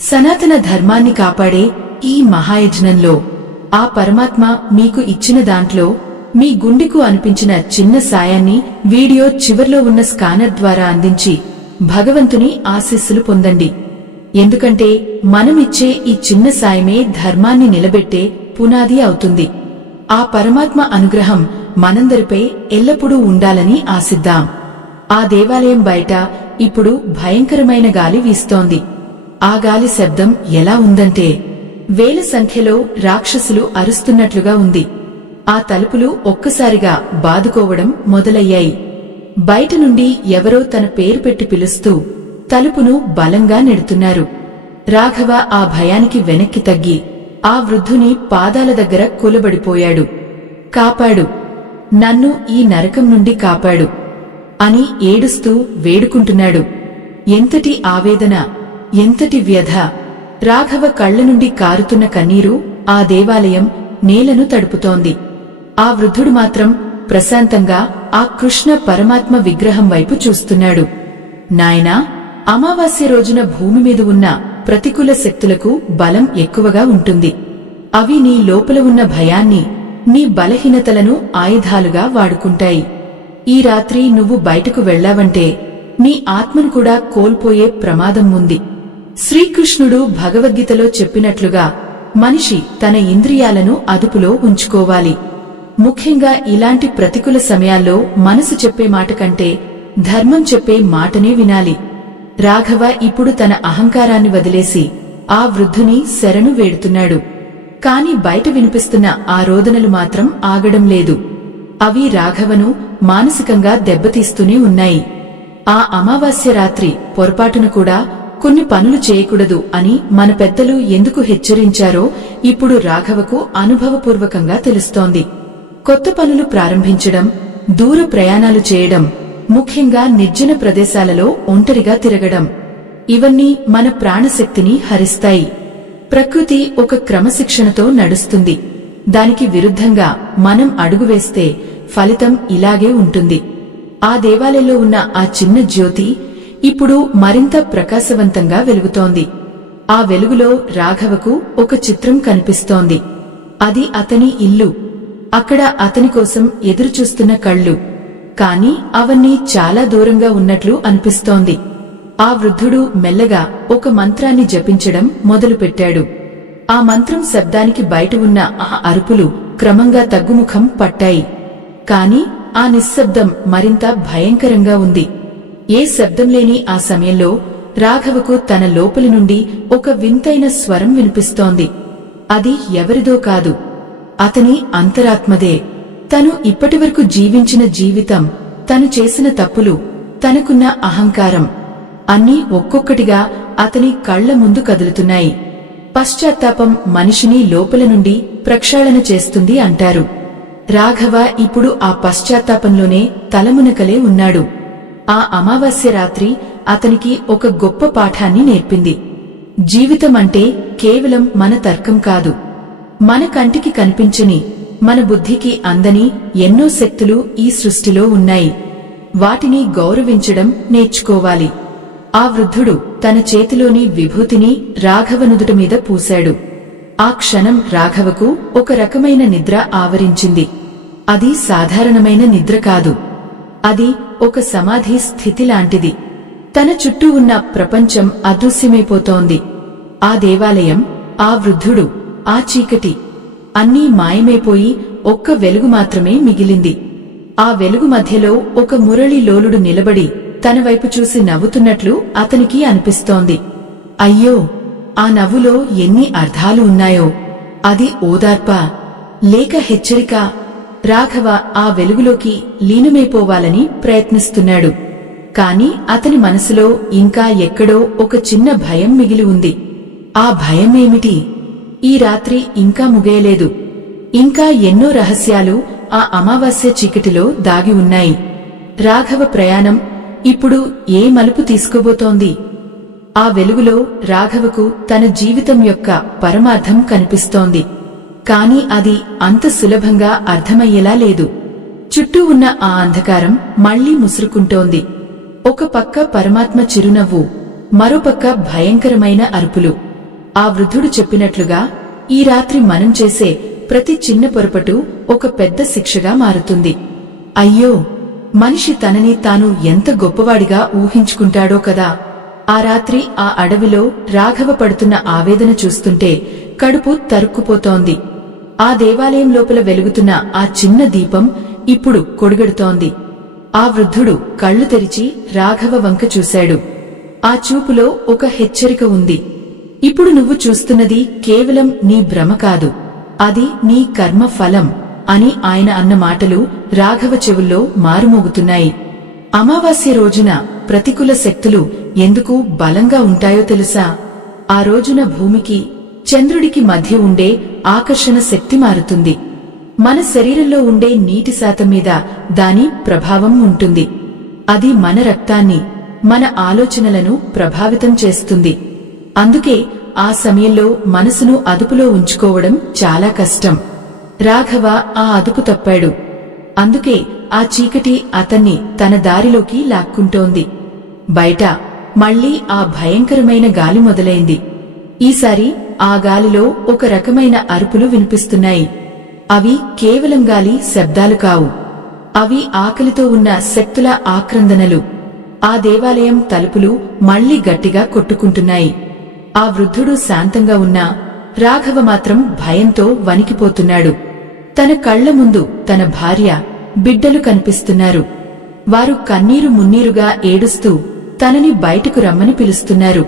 సనాతన ధర్మాన్ని కాపాడే ఈ మహాయజ్ఞంలో ఆ పరమాత్మ మీకు ఇచ్చిన దాంట్లో మీ గుండెకు అనిపించిన చిన్న సాయాన్ని వీడియో చివర్లో ఉన్న స్కానర్ ద్వారా అందించి భగవంతుని ఆశీస్సులు పొందండి. ఎందుకంటే మనమిచ్చే ఈ చిన్న సాయమే ధర్మాన్ని నిలబెట్టే పునాది అవుతుంది. ఆ పరమాత్మ అనుగ్రహం మనందరిపై ఎల్లప్పుడూ ఉండాలని ఆశిద్దాం. ఆ దేవాలయం బయట ఇప్పుడు భయంకరమైన గాలి వీస్తోంది. ఆ గాలి శబ్దం ఎలా ఉందంటే వేల సంఖ్యలో రాక్షసులు అరుస్తున్నట్లుగా ఉంది. ఆ తలుపులు ఒక్కసారిగా బాదుకోవడం మొదలయ్యాయి. బయట నుండి ఎవరో తన పేరు పెట్టి పిలుస్తూ తలుపును బలంగా నెడుతున్నారు. రాఘవ ఆ భయానికి వెనక్కి తగ్గి ఆ వృద్ధుని పాదాల దగ్గర కూలబడిపోయాడు. కాపాడు, నన్ను ఈ నరకం నుండి కాపాడు అని ఏడుస్తూ వేడుకుంటున్నాడు. ఎంతటి ఆవేదన, ఎంతటి వ్యధ! రాఘవ కళ్ల నుండి కారుతున్న కన్నీరు ఆ దేవాలయం నేలను తడుపుతోంది. ఆ వృద్ధుడు మాత్రం ప్రశాంతంగా ఆ కృష్ణ పరమాత్మ విగ్రహం వైపు చూస్తున్నాడు. నాయనా, అమావాస్య రోజున భూమి మీద ఉన్న ప్రతికూల శక్తులకు బలం ఎక్కువగా ఉంటుంది. అవి నీ లోపల ఉన్న భయాన్ని, నీ బలహీనతలను ఆయుధాలుగా వాడుకుంటాయి. ఈ రాత్రి నువ్వు బయటకు వెళ్లావంటే నీ ఆత్మను కూడా కోల్పోయే ప్రమాదం ఉంది. శ్రీకృష్ణుడు భగవద్గీతలో చెప్పినట్లుగా మనిషి తన ఇంద్రియాలను అదుపులో ఉంచుకోవాలి. ముఖ్యంగా ఇలాంటి ప్రతికూల సమయాల్లో మనసు చెప్పే మాట కంటే ధర్మం చెప్పే మాటనే వినాలి. రాఘవ ఇప్పుడు తన అహంకారాన్ని వదిలేసి ఆ వృద్ధుని శరణు వేడుతున్నాడు. కాని బయట వినిపిస్తున్న ఆ రోదనలు మాత్రం ఆగడం లేదు. అవి రాఘవను మానసికంగా దెబ్బతీస్తూనే ఉన్నాయి. ఆ అమావాస్య రాత్రి పొరపాటున కూడా కొన్ని పనులు చేయకూడదు అని మన పెద్దలు ఎందుకు హెచ్చరించారో ఇప్పుడు రాఘవకు అనుభవపూర్వకంగా తెలుస్తోంది. కొత్త పనులు ప్రారంభించడం, దూర ప్రయాణాలు చేయడం, ముఖ్యంగా నిర్జన ప్రదేశాలలో ఒంటరిగా తిరగడం, ఇవన్నీ మన ప్రాణశక్తిని హరిస్తాయి. ప్రకృతి ఒక క్రమశిక్షణతో నడుస్తుంది. దానికి విరుద్ధంగా మనం అడుగువేస్తే ఫలితం ఇలాగే ఉంటుంది. ఆ దేవాలయంలో ఉన్న ఆ చిన్న జ్యోతి ఇప్పుడు మరింత ప్రకాశవంతంగా వెలుగుతోంది. ఆ వెలుగులో రాఘవకు ఒక చిత్రం కనిపిస్తోంది. అది అతని ఇల్లు. అక్కడ అతని కోసం ఎదురుచూస్తున్న కళ్ళు. కాని అవన్నీ చాలా దూరంగా ఉన్నట్లు అనిపిస్తోంది. ఆ వృద్ధుడు మెల్లగా ఒక మంత్రాన్ని జపించడం మొదలుపెట్టాడు. ఆ మంత్రం శబ్దానికి బయట ఉన్న ఆ అరుపులు క్రమంగా తగ్గుముఖం పట్టాయి. కాని ఆ నిశ్శబ్దం మరింత భయంకరంగా ఉంది. ఏ శబ్దం లేని ఆ సమయంలో రాఘవకు తన లోపలి నుండి ఒక వింతైన స్వరం వినిపిస్తోంది. అది ఎవరిదో కాదు, అతని అంతరాత్మదే. తను ఇప్పటివరకు జీవించిన జీవితం, తను చేసిన తప్పులు, తనకున్న అహంకారం అన్నీ ఒక్కొక్కటిగా అతని కళ్ల ముందు కదులుతున్నాయి. పశ్చాత్తాపం మనిషిని లోపల నుండి ప్రక్షాళన చేస్తుంది అంటారు. రాఘవ ఇప్పుడు ఆ పశ్చాత్తాపంలోనే తలమునకలే ఉన్నాడు. ఆ అమావాస్య రాత్రి అతనికి ఒక గొప్ప పాఠాన్ని నేర్పింది. జీవితమంటే కేవలం మన తర్కం కాదు. మన కంటికి కనిపించని, మన బుద్ధికి అందని ఎన్నో శక్తులు ఈ సృష్టిలో ఉన్నాయి. వాటిని గౌరవించడం నేర్చుకోవాలి. ఆ వృద్ధుడు తన చేతిలోని విభూతిని రాఘవ నుదుట మీద పూశాడు. ఆ క్షణం రాఘవకు ఒక రకమైన నిద్ర ఆవరించింది. అది సాధారణమైన నిద్ర కాదు. అది ఒక సమాధి స్థితిలాంటిది. తన చుట్టూ ఉన్న ప్రపంచం అదృశ్యమైపోతోంది. ఆ దేవాలయం, ఆ వృద్ధుడు, ఆ చీకటి అన్నీ మాయమైపోయి ఒక్క వెలుగు మాత్రమే మిగిలింది. ఆ వెలుగు మధ్యలో ఒక మురళీలోలుడు నిలబడి తన వైపు చూసి నవ్వుతున్నట్లు అతనికి అనిపిస్తోంది. అయ్యో, ఆ నవ్వులో ఎన్ని అర్థాలు ఉన్నాయో! అది ఓదార్పా లేక హెచ్చరిక? రాఘవ ఆ వెలుగులోకి లీనమైపోవాలని ప్రయత్నిస్తున్నాడు. కాని అతని మనసులో ఇంకా ఎక్కడో ఒక చిన్న భయం మిగిలి ఉంది. ఆ భయమేమిటి? ఈ రాత్రి ఇంకా ముగియలేదు. ఇంకా ఎన్నో రహస్యాలు ఆ అమావాస్య చీకటిలో దాగి ఉన్నాయి. రాఘవ ప్రయాణం ఇప్పుడు ఏ మలుపు తీసుకోబోతోంది? ఆ వెలుగులో రాఘవకు తన జీవితం యొక్క పరమార్థం కనిపిస్తోంది. కాని అది అంత సులభంగా అర్థమయ్యేలా లేదు. చుట్టూ ఉన్న ఆ అంధకారం మళ్లీ ముసురుకుంటోంది. ఒక పక్క పరమాత్మ చిరునవ్వు, మరోపక్క భయంకరమైన అరుపులు. ఆ వృద్ధుడు చెప్పినట్లుగా ఈ రాత్రి మనం చేసే ప్రతి చిన్న పొరపటు ఒక పెద్ద శిక్షగా మారుతుంది. అయ్యో, మనిషి తనని తాను ఎంత గొప్పవాడిగా ఊహించుకుంటాడో కదా! ఆ రాత్రి ఆ అడవిలో రాఘవ పడుతున్న ఆవేదన చూస్తుంటే కడుపు తరుక్కుపోతోంది. ఆ దేవాలయం లోపల వెలుగుతున్న ఆ చిన్న దీపం ఇప్పుడు కొడుగడుతోంది. ఆ వృద్ధుడు కళ్లు తెరిచి రాఘవ వంక చూశాడు. ఆ చూపులో ఒక హెచ్చరిక ఉంది. ఇప్పుడు నువ్వు చూస్తున్నది కేవలం నీ భ్రమ కాదు, అది నీ కర్మ ఫలం అని ఆయన అన్న మాటలు రాఘవ చెవుల్లో మారుమోగుతున్నాయి. అమావాస్య రోజున ప్రతికూల శక్తులు ఎందుకు బలంగా ఉంటాయో తెలుసా? ఆ రోజున భూమికి, చంద్రుడికి మధ్య ఉండే ఆకర్షణ శక్తి మారుతుంది. మన శరీరంలో ఉండే నీటి శాతం మీద దాని ప్రభావం ఉంటుంది. అది మన రక్తాన్ని, మన ఆలోచనలను ప్రభావితం చేస్తుంది. అందుకే ఆ సమయంలో మనసును అదుపులో ఉంచుకోవడం చాలా కష్టం. రాఘవ ఆ అదుపు తప్పాడు. అందుకే ఆ చీకటి అతన్ని తన దారిలోకి లాక్కుంటోంది. బయట మళ్లీ ఆ భయంకరమైన గాలి మొదలైంది. ఈసారి ఆ గాలిలో ఒక రకమైన అరుపులు వినిపిస్తున్నాయి. అవి కేవలం గాలి శబ్దాలు కావు. అవి ఆకలితో ఉన్న శక్తుల ఆక్రందనలు. ఆ దేవాలయం తలుపులు మళ్లీ గట్టిగా కొట్టుకుంటున్నాయి. ఆ వృద్ధుడు శాంతంగా ఉన్నా రాఘవ మాత్రం భయంతో వణికిపోతున్నాడు. తన కళ్ల ముందు తన భార్య, బిడ్డలు కనిపిస్తున్నారు. వారు కన్నీరు మున్నీరుగా ఏడుస్తూ తనని బయటకు రమ్మని పిలుస్తున్నారు.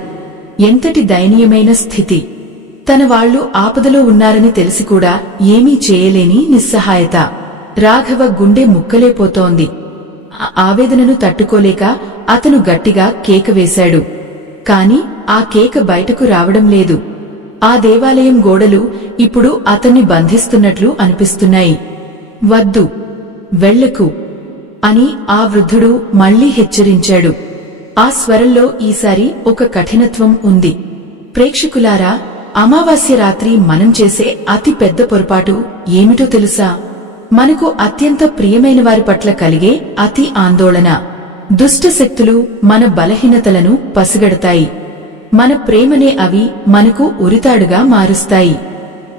ఎంతటి దయనీయమైన స్థితి! తన వాళ్లు ఆపదలో ఉన్నారని తెలిసి కూడా ఏమీ చేయలేని నిస్సహాయత. రాఘవ గుండె ముక్కలేపోతోంది. ఆ ఆవేదనను తట్టుకోలేక అతను గట్టిగా కేక వేశాడు. కాని ఆ కేక బయటకు రావడం లేదు. ఆ దేవాలయం గోడలు ఇప్పుడు అతన్ని బంధిస్తున్నట్లు అనిపిస్తున్నాయి. వద్దు, వెళ్ళకు అని ఆ వృద్ధుడు మళ్లీ హెచ్చరించాడు. ఆ స్వరంలో ఈసారి ఒక కఠినత్వం ఉంది. ప్రేక్షకులారా, అమావాస్య రాత్రి మనం చేసే అతి పెద్ద పొరపాటు ఏమిటో తెలుసా? మనకు అత్యంత ప్రియమైన వారి పట్ల కలిగే అతి ఆందోళన. దుష్ట శక్తులు మన బలహీనతలను పసిగడతాయి. మన ప్రేమనే అవి మనకు ఉరితాడుగా మారుస్తాయి.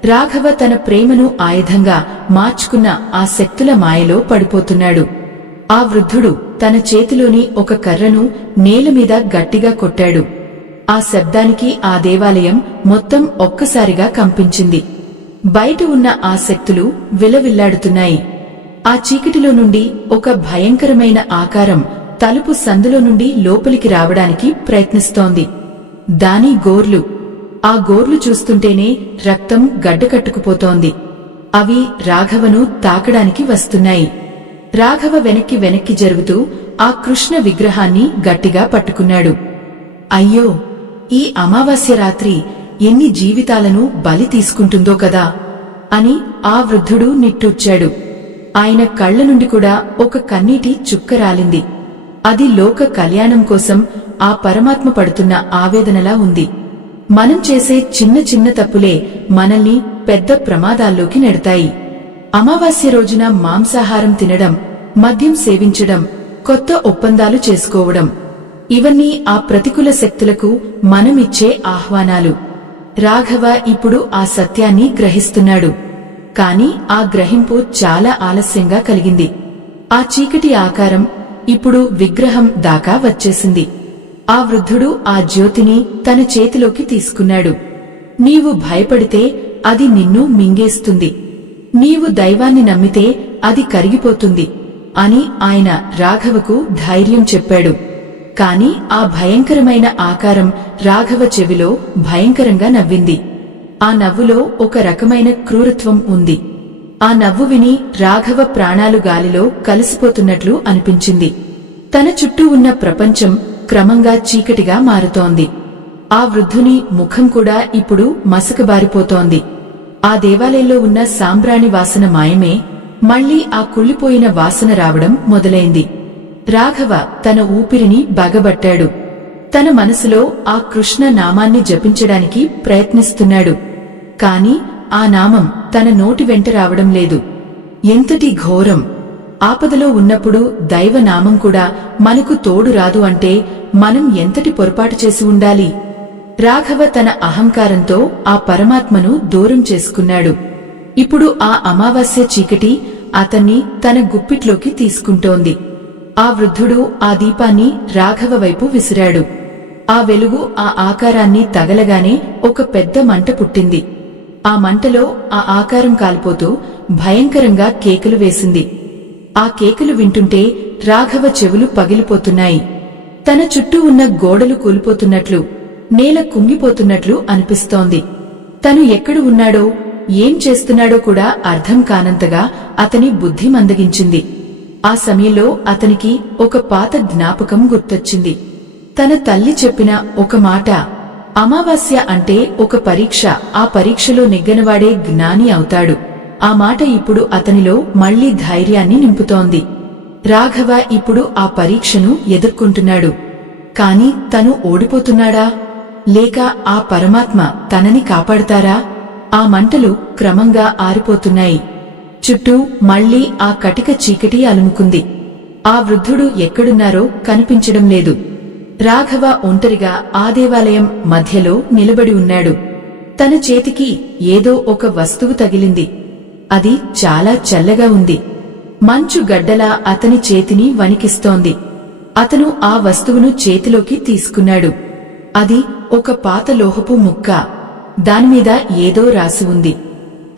రాఘవ తన ప్రేమను ఆయుధంగా మార్చుకున్న ఆ శక్తుల మాయలో పడిపోతున్నాడు. ఆ వృద్ధుడు తన చేతిలోని ఒక కర్రను నేలమీద గట్టిగా కొట్టాడు. ఆ శబ్దానికి ఆ దేవాలయం మొత్తం ఒక్కసారిగా కంపించింది. బయట ఉన్న ఆ శక్తులు విలవిల్లాడుతున్నాయి. ఆ చీకటిలో నుండి ఒక భయంకరమైన ఆకారం తలుపు సందులో నుండి లోపలికి రావడానికి ప్రయత్నిస్తోంది. దాని గోర్లు, ఆ గోర్లు చూస్తుంటేనే రక్తం గడ్డకట్టుకుపోతోంది. అవి రాఘవను తాకడానికి వస్తున్నాయి. రాఘవ వెనక్కి వెనక్కి జరుగుతూ ఆ కృష్ణ విగ్రహాన్ని గట్టిగా పట్టుకున్నాడు. అయ్యో, ఈ అమావాస్య రాత్రి ఎన్ని జీవితాలను బలి తీసుకుంటుందో కదా అని ఆ వృద్ధుడు నిట్టూర్చాడు. ఆయన కళ్ల నుండి కూడా ఒక కన్నీటి చుక్క రాలింది. అది లోక కళ్యాణం కోసం ఆ పరమాత్మ పడుతున్న ఆవేదనలా ఉంది. మనం చేసే చిన్న చిన్న తప్పులే మనల్ని పెద్ద ప్రమాదాల్లోకి నెడతాయి. అమావాస్య రోజున మాంసాహారం తినడం, మద్యం సేవించడం, కొత్త ఒప్పందాలు చేసుకోవడం, ఇవన్నీ ఆ ప్రతికూల శక్తులకు మనమిచ్చే ఆహ్వానాలు. రాఘవ ఇప్పుడు ఆ సత్యాన్ని గ్రహిస్తున్నాడు. కాని ఆ గ్రహింపు చాలా ఆలస్యంగా కలిగింది. ఆ చీకటి ఆకారం ఇప్పుడు విగ్రహం దాకా వచ్చేసింది. ఆ వృద్ధుడు ఆ జ్యోతిని తన చేతిలోకి తీసుకున్నాడు. నీవు భయపడితే అది నిన్ను మింగేస్తుంది, నీవు దైవాన్ని నమ్మితే అది కరిగిపోతుంది అని ఆయన రాఘవకు ధైర్యం చెప్పాడు. కాని ఆ భయంకరమైన ఆకారం రాఘవ చెవిలో భయంకరంగా నవ్వింది. ఆ నవ్వులో ఒక రకమైన క్రూరత్వం ఉంది. ఆ నవ్వు విని రాఘవ ప్రాణాలు గాలిలో కలిసిపోతున్నట్లు అనిపించింది. తన చుట్టూ ఉన్న ప్రపంచం క్రమంగా చీకటిగా మారుతోంది. ఆ వృద్ధుని ముఖం కూడా ఇప్పుడు మసకబారిపోతోంది. ఆ దేవాలయంలో ఉన్న సాంబ్రాణి వాసన మాయమే, మళ్లీ ఆ కుళ్ళిపోయిన వాసన రావడం మొదలైంది. రాఘవ తన ఊపిరిని బగబట్టాడు. తన మనసులో ఆ కృష్ణ నామాన్ని జపించడానికి ప్రయత్నిస్తున్నాడు. కాని ఆ నామం తన నోటి వెంట రావడం లేదు. ఎంతటి ఘోరం! ఆపదలో ఉన్నప్పుడు దైవనామం కూడా మనకు తోడు రాదు అంటే మనం ఎంతటి పొరపాటు చేసి ఉండాలి? రాఘవ తన అహంకారంతో ఆ పరమాత్మను దూరం చేసుకున్నాడు. ఇప్పుడు ఆ అమావాస్య చీకటి అతన్ని తన గుప్పిట్లోకి తీసుకుంటోంది. ఆ వృద్ధుడు ఆ దీపాన్ని రాఘవ వైపు విసిరాడు. ఆ వెలుగు ఆ ఆకారాన్ని తగలగానే ఒక పెద్ద మంట పుట్టింది. ఆ మంటలో ఆ ఆకారం కాలిపోతూ భయంకరంగా కేకలు వేసింది. ఆ కేకలు వింటుంటే రాఘవ చెవులు పగిలిపోతున్నాయి. తన చుట్టూ ఉన్న గోడలు కూలిపోతున్నట్లు, నేల కుంగిపోతున్నట్లు అనిపిస్తోంది. తను ఎక్కడ ఉన్నాడో, ఏం చేస్తున్నాడో కూడా అర్థం కానంతగా అతని బుద్ధి మందగించింది. ఆ సమయంలో అతనికి ఒక పాత జ్ఞాపకం గుర్తొచ్చింది. తన తల్లి చెప్పిన ఒక మాట, అమావాస్య అంటే ఒక పరీక్ష, ఆ పరీక్షలో నెగ్గనవాడే జ్ఞాని అవుతాడు. ఆ మాట ఇప్పుడు అతనిలో మళ్లీ ధైర్యాన్ని నింపుతోంది. రాఘవ ఇప్పుడు ఆ పరీక్షను ఎదుర్కొంటున్నాడు. కాని తను ఓడిపోతున్నాడా, లేక ఆ పరమాత్మ తనని కాపాడతారా? ఆ మంటలు క్రమంగా ఆరిపోతున్నాయి. చుట్టూ మళ్లీ ఆ కటిక చీకటి అలుముకుంది. ఆ వృద్ధుడు ఎక్కడున్నారో కనిపించడం లేదు. రాఘవ ఒంటరిగా ఆ దేవాలయం మధ్యలో నిలబడి ఉన్నాడు. తన చేతికి ఏదో ఒక వస్తువు తగిలింది. అది చాలా చల్లగా ఉంది. మంచు గడ్డలా అతని చేతిని వణికిస్తోంది. అతను ఆ వస్తువును చేతిలోకి తీసుకున్నాడు. అది ఒక పాత లోహపు ముక్క. దానిమీద ఏదో రాసి ఉంది.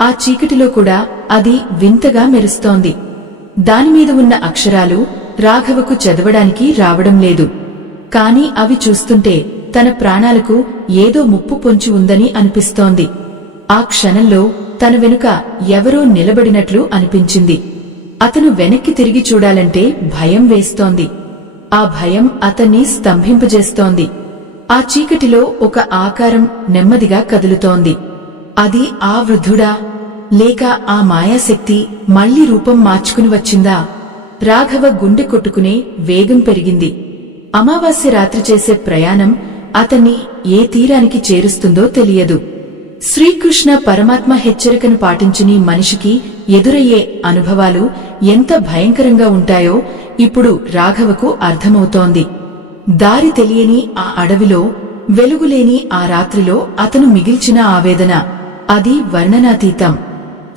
ఆ చీకటిలో కూడా అది వింతగా మెరుస్తోంది. దానిమీద ఉన్న అక్షరాలు రాఘవకు చదవడానికి రావడం లేదు. కాని అవి చూస్తుంటే తన ప్రాణాలకు ఏదో ముప్పు పొంచి ఉందని అనిపిస్తోంది. ఆ క్షణంలో తన వెనుక ఎవరో నిలబడినట్లు అనిపించింది. అతను వెనక్కి తిరిగి చూడాలంటే భయం వేస్తోంది. ఆ భయం అతన్ని స్తంభింపజేస్తోంది. ఆ చీకటిలో ఒక ఆకారం నెమ్మదిగా కదులుతోంది. అది ఆ వృద్ధుడా, లేక ఆ మాయాశక్తి మళ్లీ రూపం మార్చుకుని వచ్చిందా? రాఘవ గుండె కొట్టుకునే వేగం పెరిగింది. అమావాస్య రాత్రి చేసే ప్రయాణం అతన్ని ఏ తీరానికి చేరుస్తుందో తెలియదు. శ్రీకృష్ణ పరమాత్మ హెచ్చరికను పాటించని మనిషికి ఎదురయ్యే అనుభవాలు ఎంత భయంకరంగా ఉంటాయో ఇప్పుడు రాఘవకు అర్థమవుతోంది. దారి తెలియని ఆ అడవిలో, వెలుగులేని ఆ రాత్రిలో అతను మిగిల్చిన ఆవేదన, అది వర్ణనాతీతం.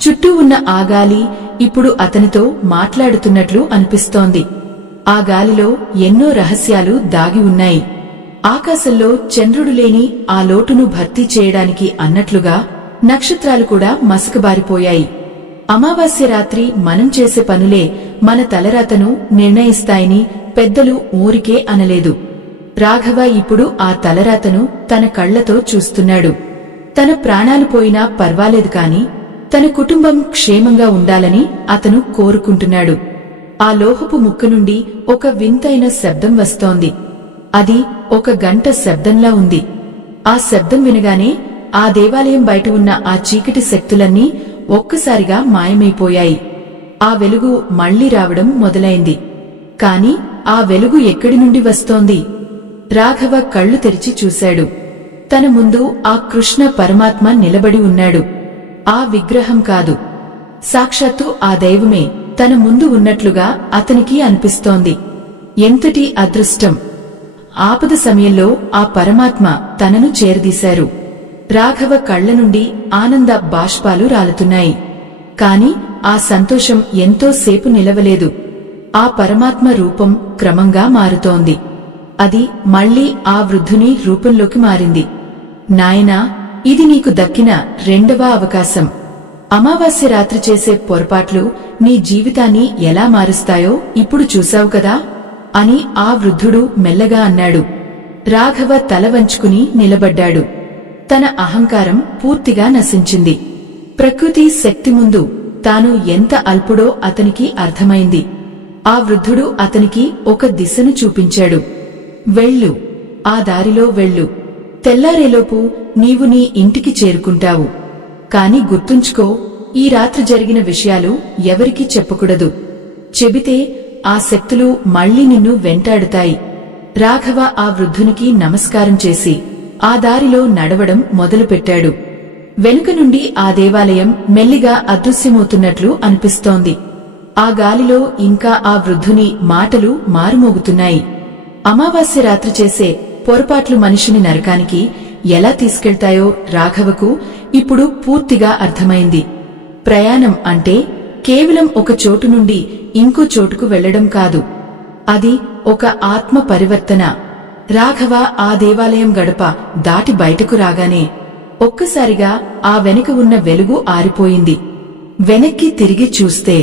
చుట్టూ ఉన్న ఆ గాలి ఇప్పుడు అతనితో మాట్లాడుతున్నట్లు అనిపిస్తోంది. ఆ గాలిలో ఎన్నో రహస్యాలు దాగి ఉన్నాయి. ఆకాశంలో చంద్రుడు లేని ఆ లోటును భర్తీ చేయడానికి అన్నట్లుగా నక్షత్రాలు కూడా మసకబారిపోయాయి. అమావాస్య రాత్రి మనం చేసే పనులే మన తలరాతను నిర్ణయిస్తాయని పెద్దలు ఊరికే అనలేదు. రాఘవ ఇప్పుడు ఆ తలరాతను తన కళ్లతో చూస్తున్నాడు. తన ప్రాణాలు పోయినా పర్వాలేదు కాని తన కుటుంబం క్షేమంగా ఉండాలని అతను కోరుకుంటున్నాడు. ఆ లోహపు ముక్క నుండి ఒక వింతైన శబ్దం వస్తోంది. అది ఒక గంట శబ్దంలా ఉంది. ఆ శబ్దం వినగానే ఆ దేవాలయం బయట ఉన్న ఆ చీకటి శక్తులన్నీ ఒక్కసారిగా మాయమైపోయాయి. ఆ వెలుగు మళ్లీ రావడం మొదలైంది. కాని ఆ వెలుగు ఎక్కడి నుండి వస్తోంది? రాఘవ కళ్ళు తెరిచి చూశాడు. తన ముందు ఆ కృష్ణ పరమాత్మ నిలబడి ఉన్నాడు. ఆ విగ్రహం కాదు, సాక్షాత్తు ఆ దైవమే తన ముందు ఉన్నట్లుగా అతనికి అనిపిస్తోంది. ఎంతటి అదృష్టం! ఆపద సమయంలో ఆ పరమాత్మ తనను చేరదీశారు. రాఘవ కళ్ల నుండి ఆనంద బాష్పాలు రాలుతున్నాయి. కాని ఆ సంతోషం ఎంతో సేపు నిలవలేదు. ఆ పరమాత్మ రూపం క్రమంగా మారుతోంది. అది మళ్లీ ఆ వృద్ధుని రూపంలోకి మారింది. నాయనా, ఇది నీకు దక్కిన రెండవ అవకాశం. అమావాస్య రాత్రి చేసే పొరపాట్లు నీ జీవితాన్ని ఎలా మారుస్తాయో ఇప్పుడు చూశావు కదా అని ఆ వృద్ధుడు మెల్లగా అన్నాడు. రాఘవ తల వంచుకుని నిలబడ్డాడు. తన అహంకారం పూర్తిగా నశించింది. ప్రకృతి శక్తి ముందు తాను ఎంత అల్పుడో అతనికి అర్థమైంది. ఆ వృద్ధుడు అతనికి ఒక దిశను చూపించాడు. వెళ్ళు, ఆ దారిలో వెళ్ళు. తెల్లారేలోపు నీవు నీ ఇంటికి చేరుకుంటావు. కాని గుర్తుంచుకో, ఈ రాత్రి జరిగిన విషయాలు ఎవరికీ చెప్పకూడదు. చెబితే ఆ శక్తులు మళ్లీ నిన్ను వెంటాడుతాయి. రాఘవ ఆ వృద్ధునికి నమస్కారం చేసి ఆ దారిలో నడవడం మొదలుపెట్టాడు. వెనుక నుండి ఆ దేవాలయం మెల్లిగా అదృశ్యమవుతున్నట్లు అనిపిస్తోంది. ఆ గాలిలో ఇంకా ఆ వృద్ధుని మాటలు మారుమోగుతున్నాయి. అమావాస్య రాత్రి చేసే పొరపాట్లు మనిషిని నరకానికి ఎలా తీసుకెళ్తాయో రాఘవకు ఇప్పుడు పూర్తిగా అర్థమైంది. ప్రయాణం అంటే కేవలం ఒక చోటు నుండి ఇంకో చోటుకు వెళ్లడం కాదు, అది ఒక ఆత్మ పరివర్తన. రాఘవ ఆ దేవాలయం గడప దాటి బయటకు రాగానే ఒక్కసారిగా ఆ వెనుక ఉన్న వెలుగు ఆరిపోయింది. వెనక్కి తిరిగి చూస్తే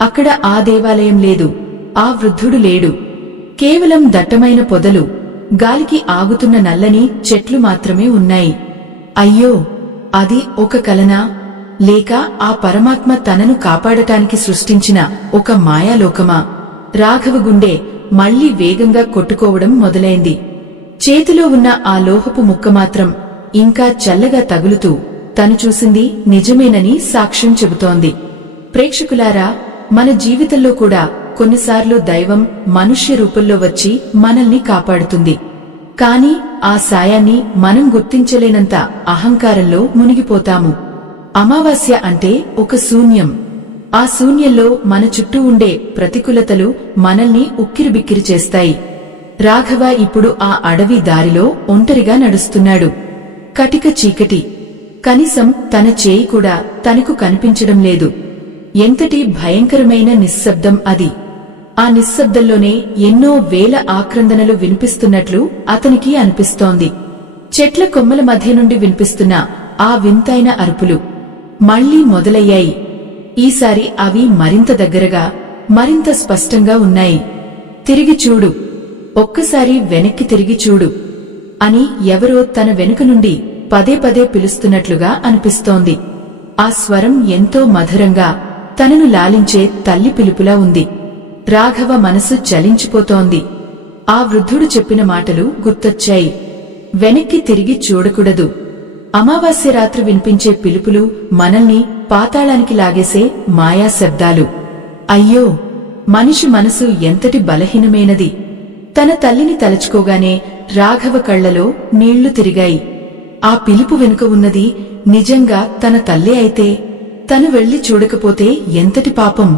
అక్కడ ఆ దేవాలయం లేదు, ఆ వృద్ధుడు లేడు. కేవలం దట్టమైన పొదలు, గాలికి ఆగుతున్న నల్లని చెట్లు మాత్రమే ఉన్నాయి. అయ్యో, అది ఒక కలనా, లేక ఆ పరమాత్మ తనను కాపాడటానికి సృష్టించిన ఒక మాయాలోకమా? రాఘవ గుండె మళ్లీ వేగంగా కొట్టుకోవడం మొదలైంది. చేతిలో ఉన్న ఆ లోహపు ముక్క మాత్రం ఇంకా చల్లగా తగులుతూ తను చూసింది నిజమేనని సాక్ష్యం చెబుతోంది. ప్రేక్షకులారా, మన జీవితంలో కూడా కొన్నిసార్లు దైవం మనుష్య రూపంలో వచ్చి మనల్ని కాపాడుతుంది. కాని ఆ సాయాన్ని మనం గుర్తించలేనంత అహంకారంలో మునిగిపోతాము. అమావాస్య అంటే ఒక శూన్యం. ఆ శూన్యంలో మన చుట్టూ ఉండే ప్రతికూలతలు మనల్ని ఉక్కిరిబిక్కిరి చేస్తాయి. రాఘవ ఇప్పుడు ఆ అడవి దారిలో ఒంటరిగా నడుస్తున్నాడు. కటిక చీకటి. కనీసం తన చేయి కూడా తనకు కనిపించడం లేదు. ఎంతటి భయంకరమైన నిశ్శబ్దం అది! ఆ నిశ్శబ్దంలోనే ఎన్నో వేల ఆక్రందనలు వినిపిస్తున్నట్లు అతనికి అనిపిస్తోంది. చెట్ల కొమ్మల మధ్య నుండి వినిపిస్తున్న ఆ వింతైన అరుపులు మళ్లీ మొదలయ్యాయి. ఈసారి అవి మరింత దగ్గరగా, మరింత స్పష్టంగా ఉన్నాయి. తిరిగి చూడు, ఒక్కసారి వెనక్కి తిరిగి చూడు అని ఎవరో తన వెనుక నుండి పదే పదే పిలుస్తున్నట్లుగా అనిపిస్తోంది. ఆ స్వరం ఎంతో మధురంగా, తనను లాలించే తల్లి పిలుపులా ఉంది. రాఘవ మనసు చలించిపోతోంది. ఆ వృద్ధుడు చెప్పిన మాటలు గుర్తొచ్చాయి. వెనక్కి తిరిగి చూడకూడదు. అమావాస్య రాత్రి వినిపించే పిలుపులు మనల్ని పాతాళానికి లాగేసే మాయా శబ్దాలు. అయ్యో, మనిషి మనసు ఎంతటి బలహీనమైనది! తన తల్లిని తలచుకోగానే రాఘవ కళ్లలో నీళ్లు తిరిగాయి. ఆ పిలుపు వెనుక ఉన్నది నిజంగా తన తల్లే అయితే తను వెళ్లి చూడకపోతే ఎంతటి పాపం!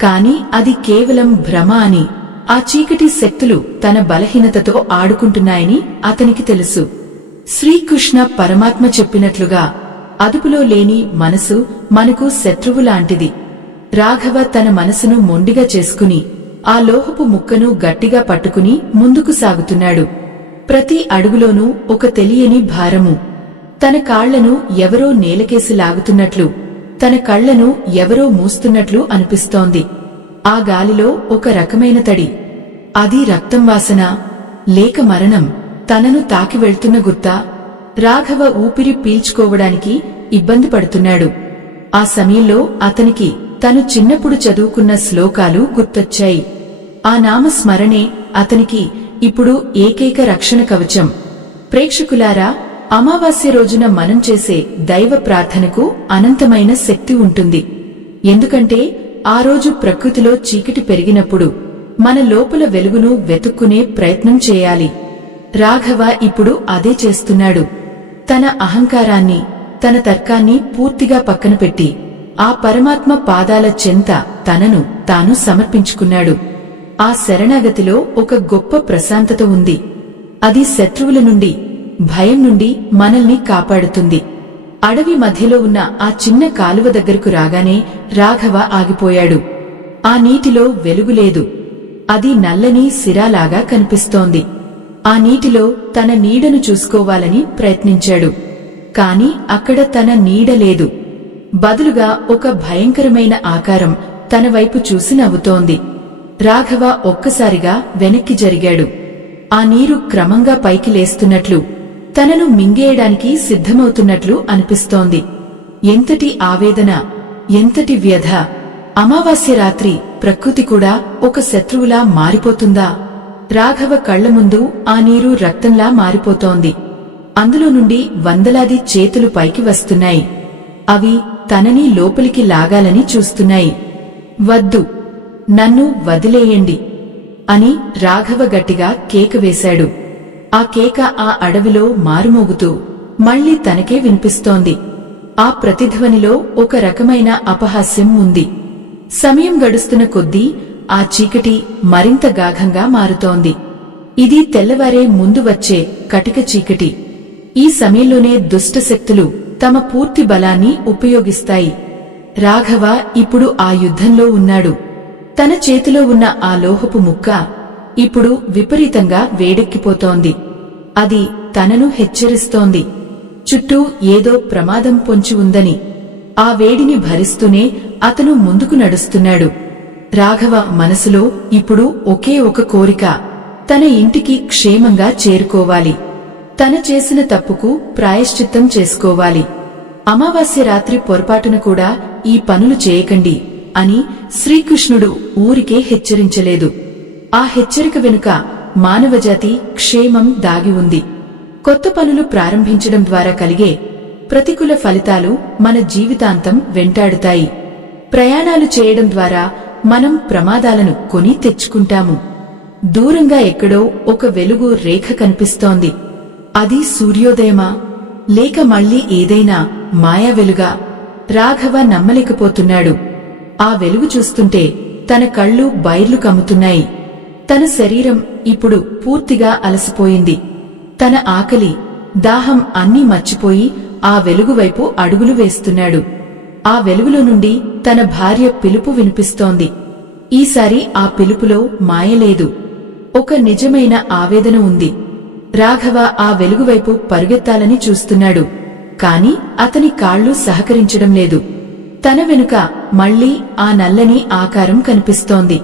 కాని అది కేవలం భ్రమ అని, ఆ చీకటి శక్తులు తన బలహీనతతో ఆడుకుంటున్నాయని అతనికి తెలుసు. శ్రీకృష్ణ పరమాత్మ చెప్పినట్లుగా అదుపులో లేని మనసు మనకు శత్రువులాంటిది. రాఘవ తన మనసును మొండిగా చేసుకుని ఆ లోహపు ముక్కను గట్టిగా పట్టుకుని ముందుకు సాగుతున్నాడు. ప్రతి అడుగులోనూ ఒక తెలియని భారము. తన కాళ్లను ఎవరో నేలకేసి లాగుతున్నట్లు, తన కళ్లను ఎవరో మూస్తున్నట్లు అనిపిస్తోంది. ఆ గాలిలో ఒక రకమైన తడి. అది రక్తం వాసన, లేక మరణం తనను తాకి వెళ్తున్న గుర్తా? రాఘవ ఊపిరి పీల్చుకోవడానికి ఇబ్బంది పడుతున్నాడు. ఆ సమయంలో అతనికి తను చిన్నప్పుడు చదువుకున్న శ్లోకాలు గుర్తొచ్చాయి. ఆ నామస్మరణే అతనికి ఇప్పుడు ఏకైక రక్షణ కవచం. ప్రేక్షకులారా, అమావాస్య రోజున మనం చేసే దైవ ప్రార్థనకు అనంతమైన శక్తి ఉంటుంది. ఎందుకంటే ఆ రోజు ప్రకృతిలో చీకటి పెరిగినప్పుడు మన లోపల వెలుగును వెతుక్కునే ప్రయత్నం చేయాలి. రాఘవ ఇప్పుడు అదే చేస్తున్నాడు. తన అహంకారాన్ని, తన తర్కాన్ని పూర్తిగా పక్కన పెట్టి ఆ పరమాత్మ పాదాల చెంత తనను తాను సమర్పించుకున్నాడు. ఆ శరణాగతిలో ఒక గొప్ప ప్రశాంతత ఉంది. అది శత్రువుల నుండి, భయం నుండి మనల్ని కాపాడుతుంది. అడవి మధ్యలో ఉన్న ఆ చిన్న కాలువ దగ్గరకు రాగానే రాఘవ ఆగిపోయాడు. ఆ నీటిలో వెలుగులేదు. అది నల్లని సిరాలాగా కనిపిస్తోంది. ఆ నీటిలో తన నీడను చూసుకోవాలని ప్రయత్నించాడు. కాని అక్కడ తన నీడ లేదు. బదులుగా ఒక భయంకరమైన ఆకారం తన వైపు చూసి నవ్వుతోంది. రాఘవ ఒక్కసారిగా వెనక్కి జరిగాడు. ఆ నీరు క్రమంగా పైకి లేస్తున్నట్లు, తనను మింగేయడానికి సిద్ధమవుతున్నట్లు అనిపిస్తోంది. ఎంతటి ఆవేదన, ఎంతటి వ్యధ! అమావాస్య రాత్రి ప్రకృతి కూడా ఒక శత్రువులా మారిపోతుందా? రాఘవ కళ్ల ముందు ఆ నీరు రక్తంలా మారిపోతోంది. అందులో నుండి వందలాది చేతులు పైకి వస్తున్నాయి. అవి తనని లోపలికి లాగాలని చూస్తున్నాయి. వద్దు, నన్ను వదిలేయండి అని రాఘవ గట్టిగా కేక వేశాడు. ఆ కేక ఆ అడవిలో మారుమోగుతూ మళ్లీ తనకే వినిపిస్తోంది. ఆ ప్రతిధ్వనిలో ఒక రకమైన అపహాస్యం ఉంది. సమయం గడుస్తున్న కొద్దీ ఆ చీకటి మరింత గాఢంగా మారుతోంది. ఇది తెల్లవారే ముందు వచ్చే కటిక చీకటి. ఈ సమయంలోనే దుష్టశక్తులు తమ పూర్తి బలాన్ని ఉపయోగిస్తాయి. రాఘవ ఇప్పుడు ఆ యుద్ధంలో ఉన్నాడు. తన చేతిలో ఉన్న ఆ లోహపు ముక్క ఇప్పుడు విపరీతంగా వేడెక్కిపోతోంది. అది తనను హెచ్చరిస్తోంది. చుట్టూ ఏదో ప్రమాదం పొంచి ఉందని. ఆ వేడిని భరిస్తూనే అతను ముందుకు నడుస్తున్నాడు. రాఘవ మనసులో ఇప్పుడు ఒకే ఒక కోరిక: తన ఇంటికి క్షేమంగా చేరుకోవాలి. తన చేసిన తప్పుకు ప్రాయశ్చిత్తం చేసుకోవాలి. అమావాస్య రాత్రి పొరపాటున కూడా ఈ పనులు చేయకండి అని శ్రీకృష్ణుడు ఊరికే హెచ్చరించలేదు. ఆ హెచ్చరిక వెనుక మానవజాతి క్షేమం దాగి ఉంది. కొత్త పనులు ప్రారంభించడం ద్వారా కలిగే ప్రతికూల ఫలితాలు మన జీవితాంతం వెంటాడుతాయి. ప్రయాణాలు చేయడం ద్వారా మనం ప్రమాదాలను కొని తెచ్చుకుంటాము. దూరంగా ఎక్కడో ఒక వెలుగు రేఖ కనిపిస్తోంది. అది సూర్యోదయమా, లేక మళ్లీ ఏదైనా మాయా వెలుగా? రాఘవ నమ్మలేకపోతున్నాడు. ఆ వెలుగు చూస్తుంటే తన కళ్ళు బైర్లు కమ్ముతున్నాయి. తన శరీరం ఇప్పుడు పూర్తిగా అలసిపోయింది. తన ఆకలి, దాహం అన్నీ మర్చిపోయి ఆ వెలుగువైపు అడుగులు వేస్తున్నాడు. ఆ వెలుగులో నుండి తన భార్య పిలుపు వినిపిస్తోంది. ఈసారి ఆ పిలుపులో మాయలేదు, ఒక నిజమైన ఆవేదన ఉంది. రాఘవ ఆ వెలుగువైపు పరుగెత్తాలని చూస్తున్నాడు. కాని అతని కాళ్లు సహకరించడం లేదు. తన వెనుక మళ్లీ ఆ నల్లని ఆకారం కనిపిస్తోంది.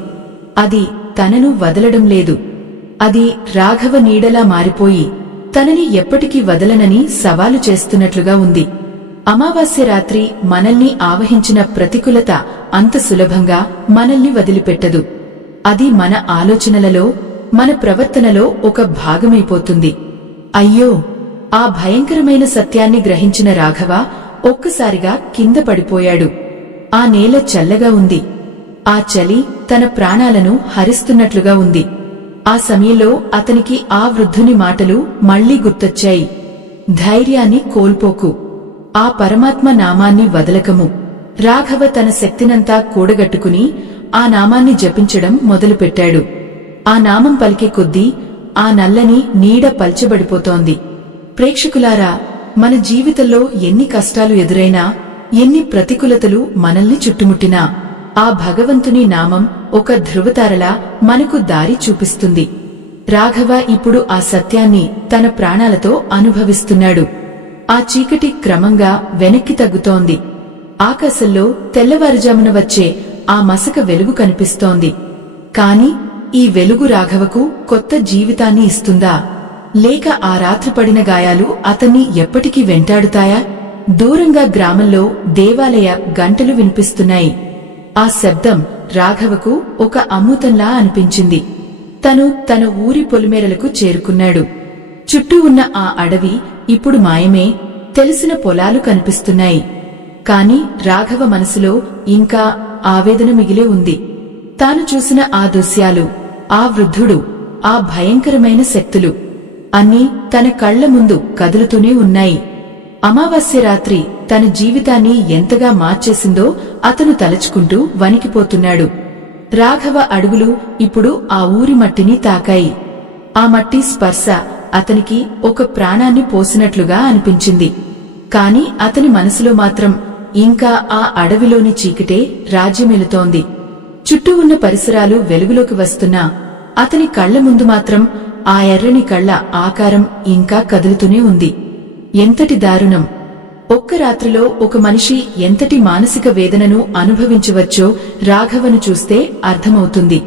అది తనను వదలడం లేదు. అది రాఘవ నీడలా మారిపోయి తనని ఎప్పటికీ వదలనని సవాలు చేస్తున్నట్లుగా ఉంది. అమావాస్య రాత్రి మనల్ని ఆవహించిన ప్రతికూలత అంత సులభంగా మనల్ని వదిలిపెట్టదు. అది మన ఆలోచనలలో, మన ప్రవర్తనలో ఒక భాగమైపోతుంది. అయ్యో! ఆ భయంకరమైన సత్యాన్ని గ్రహించిన రాఘవ ఒక్కసారిగా కింద పడిపోయాడు. ఆ నేల చల్లగా ఉంది. ఆ చలి తన ప్రాణాలను హరిస్తున్నట్లుగా ఉంది. ఆ సమయంలో అతనికి ఆ వృద్ధుని మాటలు మళ్లీ గుర్తొచ్చాయి. ధైర్యాన్ని కోల్పోకు, ఆ పరమాత్మ నామాన్ని వదలకము. రాఘవ తన శక్తినంతా కూడగట్టుకుని ఆ నామాన్ని జపించడం మొదలుపెట్టాడు. ఆ నామం పలికే కొద్దీ ఆ నల్లని నీడ పల్చబడిపోతోంది. ప్రేక్షకులారా, మన జీవితంలో ఎన్ని కష్టాలు ఎదురైనా, ఎన్ని ప్రతికూలతలు మనల్ని చుట్టుముట్టినా ఆ భగవంతుని నామం ఒక ధృవతారలా మనకు దారి చూపిస్తుంది. రాఘవ ఇప్పుడు ఆ సత్యాన్ని తన ప్రాణాలతో అనుభవిస్తున్నాడు. ఆ చీకటి క్రమంగా వెనక్కి తగ్గుతోంది. ఆకాశంలో తెల్లవారుజామున వచ్చే ఆ మసక వెలుగు కనిపిస్తోంది. కాని ఈ వెలుగు రాఘవకు కొత్త జీవితాన్ని ఇస్తుందా? లేక ఆ రాత్రి పడిన గాయాలు అతన్ని ఎప్పటికీ వెంటాడుతాయా? దూరంగా గ్రామంలో దేవాలయ గంటలు వినిపిస్తున్నాయి. ఆ శబ్దం రాఘవకు ఒక అమృతంలా అనిపించింది. తను తన ఊరి పొలిమేరలకు చేరుకున్నాడు. చుట్టూ ఉన్న ఆ అడవి ఇప్పుడు మాయమే, తెలిసిన పొలాలు కనిపిస్తున్నాయి. కాని రాఘవ మనసులో ఇంకా ఆవేదన మిగిలే ఉంది. తాను చూసిన ఆ దృశ్యాలు, ఆ వృద్ధుడు, ఆ భయంకరమైన శక్తులు అన్నీ తన కళ్ల ముందు కదులుతూనే ఉన్నాయి. అమావాస్య రాత్రి తన జీవితాన్ని ఎంతగా మార్చేసిందో అతను తలుచుకుంటూ వణికిపోతున్నాడు. రాఘవ అడుగులు ఇప్పుడు ఆ ఊరి మట్టిని తాకాయి. ఆ మట్టి స్పర్శ అతనికి ఒక ప్రాణాన్ని పోసినట్లుగా అనిపించింది. కాని అతని మనసులో మాత్రం ఇంకా ఆ అడవిలోని చీకటే రాజ్యమెలుతోంది. చుట్టూ ఉన్న పరిసరాలు వెలుగులోకి వస్తున్నా అతని కళ్ల ముందు మాత్రం ఆ ఎర్రని కళ్ల ఆకారం ఇంకా కదులుతూనే ఉంది. ఎంతటి దారుణం! ఒక్క రాత్రిలో ఒక మనిషి ఎంతటి మానసిక వేదనను అనుభవించవచ్చో రాఘవను చూస్తే అర్థమవుతుంది.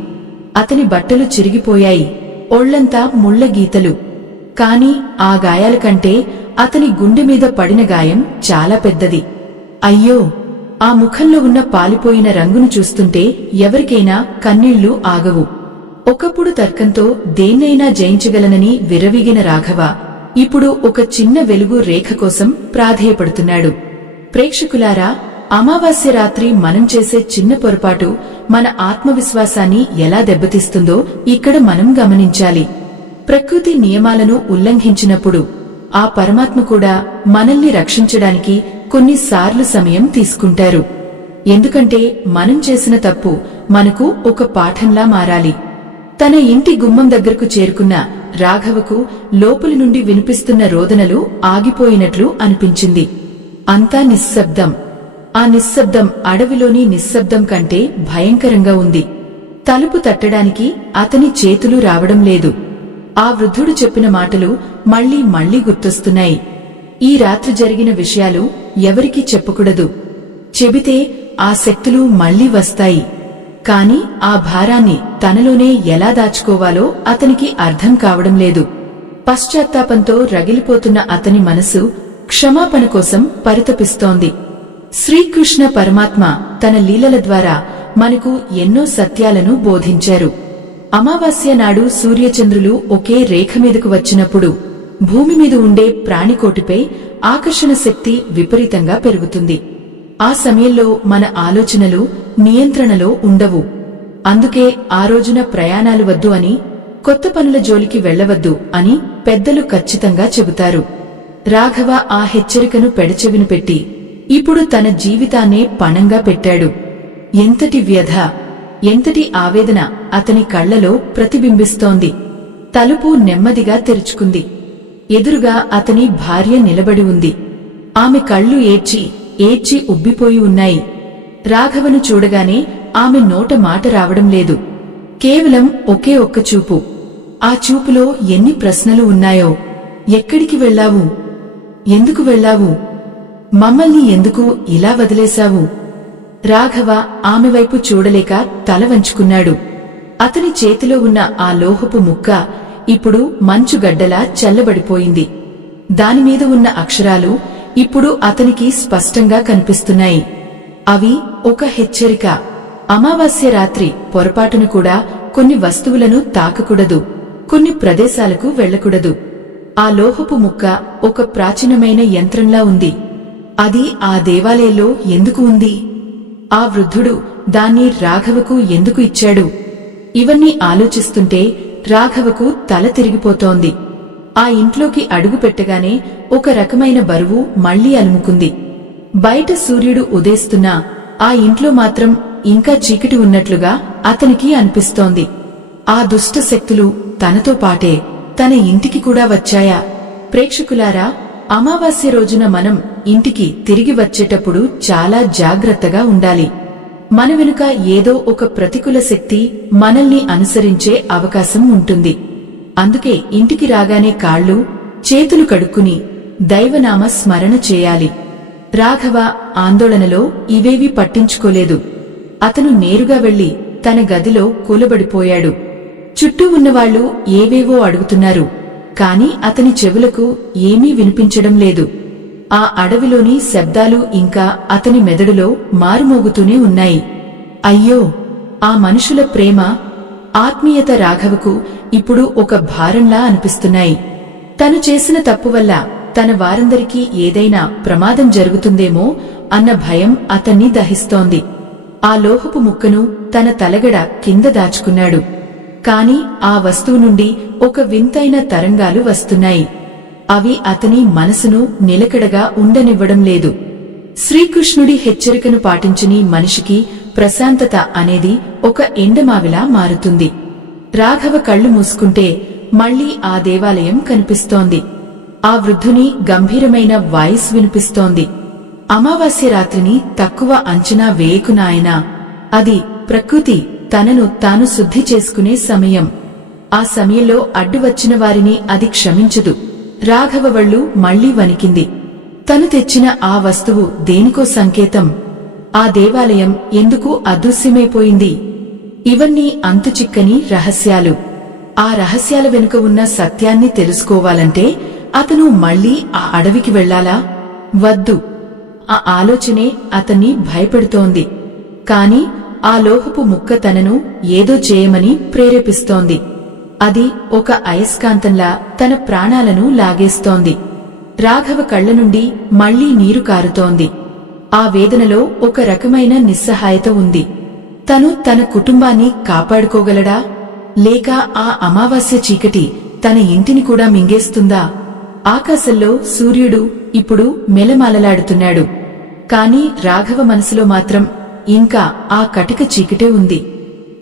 అతని బట్టలు చిరిగిపోయాయి, ఒళ్లంతా ముళ్ల గీతలు. కాని ఆ గాయాల కంటే అతని గుండె మీద పడిన గాయం చాలా పెద్దది. అయ్యో! ఆ ముఖంలో ఉన్న పాలిపోయిన రంగును చూస్తుంటే ఎవరికైనా కన్నీళ్లు ఆగవు. ఒకప్పుడు తర్కంతో దేన్నైనా జయించగలనని విర్రవీగిన రాఘవ ఇప్పుడు ఒక చిన్న వెలుగు రేఖ కోసం ప్రాధేయపడుతున్నాడు. ప్రేక్షకులారా, అమావాస్య రాత్రి మనం చేసే చిన్న పొరపాటు మన ఆత్మవిశ్వాసాన్ని ఎలా దెబ్బతీస్తుందో ఇక్కడ మనం గమనించాలి. ప్రకృతి నియమాలను ఉల్లంఘించినప్పుడు ఆ పరమాత్మ కూడా మనల్ని రక్షించడానికి కొన్నిసార్లు సమయం తీసుకుంటారు. ఎందుకంటే మనం చేసిన తప్పు మనకు ఒక పాఠంలా మారాలి. తన ఇంటి గుమ్మం దగ్గరకు చేరుకున్న రాఘవకు లోపలి నుండి వినిపిస్తున్న రోదనలు ఆగిపోయినట్లు అనిపించింది. అంతా నిశ్శబ్దం. ఆ నిశ్శబ్దం అడవిలోని నిశ్శబ్దం కంటే భయంకరంగా ఉంది. తలుపు తట్టడానికి అతని చేతులు రావడం లేదు. ఆ వృద్ధుడు చెప్పిన మాటలు మళ్లీ మళ్లీ గుర్తొస్తున్నాయి. ఈ రాత్రి జరిగిన విషయాలు ఎవరికీ చెప్పకూడదు. చెబితే ఆ శక్తులు మళ్లీ వస్తాయి. కాని ఆ భారాన్ని తనలోనే ఎలా దాచుకోవాలో అతనికి అర్థం కావడం లేదు. పశ్చాత్తాపంతో రగిలిపోతున్న అతని మనసు క్షమాపణ కోసం పరితపిస్తోంది. శ్రీకృష్ణ పరమాత్మ తన లీలల ద్వారా మనకు ఎన్నో సత్యాలను బోధించారు. అమావాస్య నాడు సూర్యచంద్రులు ఒకే రేఖ మీదకు వచ్చినప్పుడు భూమి మీద ఉండే ప్రాణికోటిపై ఆకర్షణ శక్తి విపరీతంగా పెరుగుతుంది. ఆ సమయంలో మన ఆలోచనలు నియంత్రణలో ఉండవు. అందుకే ఆ రోజున ప్రయాణాలు వద్దు అని, కొత్త పనుల జోలికి వెళ్లవద్దు అని పెద్దలు ఖచ్చితంగా చెబుతారు. రాఘవ ఆ హెచ్చరికను పెడచెవిన పెట్టి ఇప్పుడు తన జీవితాన్నే పణంగా పెట్టాడు. ఎంతటి వ్యధ, ఎంతటి ఆవేదన అతని కళ్లలో ప్రతిబింబిస్తోంది. తలుపు నెమ్మదిగా తెరుచుకుంది. ఎదురుగా అతని భార్య నిలబడి ఉంది. ఆమె కళ్ళు ఏడ్చి ఏడ్చి ఉబ్బిపోయి ఉన్నాయి. రాఘవను చూడగానే ఆమె నోట మాట రావడం లేదు. కేవలం ఒకే ఒక్క చూపు. ఆ చూపులో ఎన్ని ప్రశ్నలు ఉన్నాయో. ఎక్కడికి వెళ్లావు? ఎందుకు వెళ్లావు? మమ్మల్ని ఎందుకు ఇలా వదిలేశావు? రాఘవ ఆమె వైపు చూడలేక తల వంచుకున్నాడు. అతని చేతిలో ఉన్న ఆ లోహపు ముక్క ఇప్పుడు మంచుగడ్డలా చల్లబడిపోయింది. దానిమీద ఉన్న అక్షరాలు ఇప్పుడు అతనికి స్పష్టంగా కనిపిస్తున్నాయి. అవి ఒక హెచ్చరిక. అమావాస్య రాత్రి పొరపాటును కూడా కొన్ని వస్తువులను తాకకూడదు, కొన్ని ప్రదేశాలకు వెళ్లకూడదు. ఆ లోహపు ముక్క ఒక ప్రాచీనమైన యంత్రంలా ఉంది. అది ఆ దేవాలయంలో ఎందుకు ఉంది? ఆ వృద్ధుడు దాన్ని రాఘవకు ఎందుకు ఇచ్చాడు? ఇవన్నీ ఆలోచిస్తుంటే రాఘవకు తల తిరిగిపోతోంది. ఆ ఇంట్లోకి అడుగు పెట్టగానే ఒక రకమైన బరువు మళ్లీ అలుముకుంది. బయట సూర్యుడు ఉదయిస్తున్నా ఆ ఇంట్లో మాత్రం ఇంకా చీకటి ఉన్నట్లుగా అతనికి అనిపిస్తోంది. ఆ దుష్ట శక్తులు తనతో పాటే తన ఇంటికి కూడా వచ్చాయా? ప్రేక్షకులారా, అమావాస్య రోజున మనం ఇంటికి తిరిగి వచ్చేటప్పుడు చాలా జాగ్రత్తగా ఉండాలి. మన వెనుక ఏదో ఒక ప్రతికూల శక్తి మనల్ని అనుసరించే అవకాశం ఉంటుంది. అందుకే ఇంటికి రాగానే కాళ్ళు చేతులు కడుక్కుని దైవనామ స్మరణ చేయాలి. రాఘవ ఆందోళనలో ఇవేవీ పట్టించుకోలేదు. అతను నేరుగా వెళ్లి తన గదిలో కూలబడిపోయాడు. చుట్టూ ఉన్నవాళ్లు ఏవేవో అడుగుతున్నారు, కాని అతని చెవులకు ఏమీ వినిపించడం లేదు. ఆ అడవిలోని శబ్దాలు ఇంకా అతని మెదడులో మారుమోగుతూనే ఉన్నాయి. అయ్యో! ఆ మనుషుల ప్రేమ, ఆత్మీయత రాఘవకు ఇప్పుడు ఒక భారంలా అనిపిస్తున్నాయి. తను చేసిన తప్పు వల్ల తన వారందరికీ ఏదైనా ప్రమాదం జరుగుతుందేమో అన్న భయం అతన్ని దహిస్తోంది. ఆ లోహపు ముక్కను తన తలగడ కింద దాచుకున్నాడు. కాని ఆ వస్తువు నుండి ఒక వింతైన తరంగాలు వస్తున్నాయి. అవి అతని మనసును నిలకడగా ఉండనివ్వడం లేదు. శ్రీకృష్ణుడి హెచ్చరికను పాటించని మనిషికి ప్రశాంతత అనేది ఒక ఎండమావిలా మారుతుంది. రాఘవ కళ్ళు మూసుకుంటే మళ్లీ ఆ దేవాలయం కనిపిస్తోంది. ఆ వృద్ధుని గంభీరమైన వాయిస్ వినిపిస్తోంది. అమావాస్య రాత్రిని తక్కువ అంచనా వేయకు నాయనా. అది ప్రకృతి తనను తాను శుద్ధి చేసుకునే సమయం. ఆ సమయంలో అడ్డువచ్చిన వారిని అది క్షమించదు. రాఘవ వళ్ళు మళ్లీ వణికింది. తను తెచ్చిన ఆ వస్తువు దేనికో సంకేతం. ఆ దేవాలయం ఎందుకు అదృశ్యమైపోయింది? ఇవన్నీ అంతుచిక్కని రహస్యాలు. ఆ రహస్యాల వెనుక ఉన్న సత్యాన్ని తెలుసుకోవాలంటే అతను మళ్లీ ఆ అడవికి వెళ్లాలా? వద్దు. ఆ ఆలోచనే అతన్ని భయపెడుతోంది. కాని ఆ లోహపు ముక్క తనను ఏదో చేయమని ప్రేరేపిస్తోంది. అది ఒక అయస్కాంతంలా తన ప్రాణాలను లాగేస్తోంది. రాఘవ కళ్ల నుండి మళ్లీ నీరు కారుతోంది. ఆ వేదనలో ఒక రకమైన నిస్సహాయత ఉంది. తను తన కుటుంబాన్ని కాపాడుకోగలడా? లేక ఆ అమావాస్య చీకటి తన ఇంటిని కూడా మింగేస్తుందా? ఆకాశంలో సూర్యుడు ఇప్పుడు మెలమాలలాడుతున్నాడు. కాని రాఘవ మనసులో మాత్రం ఇంకా ఆ కటిక చీకటే ఉంది.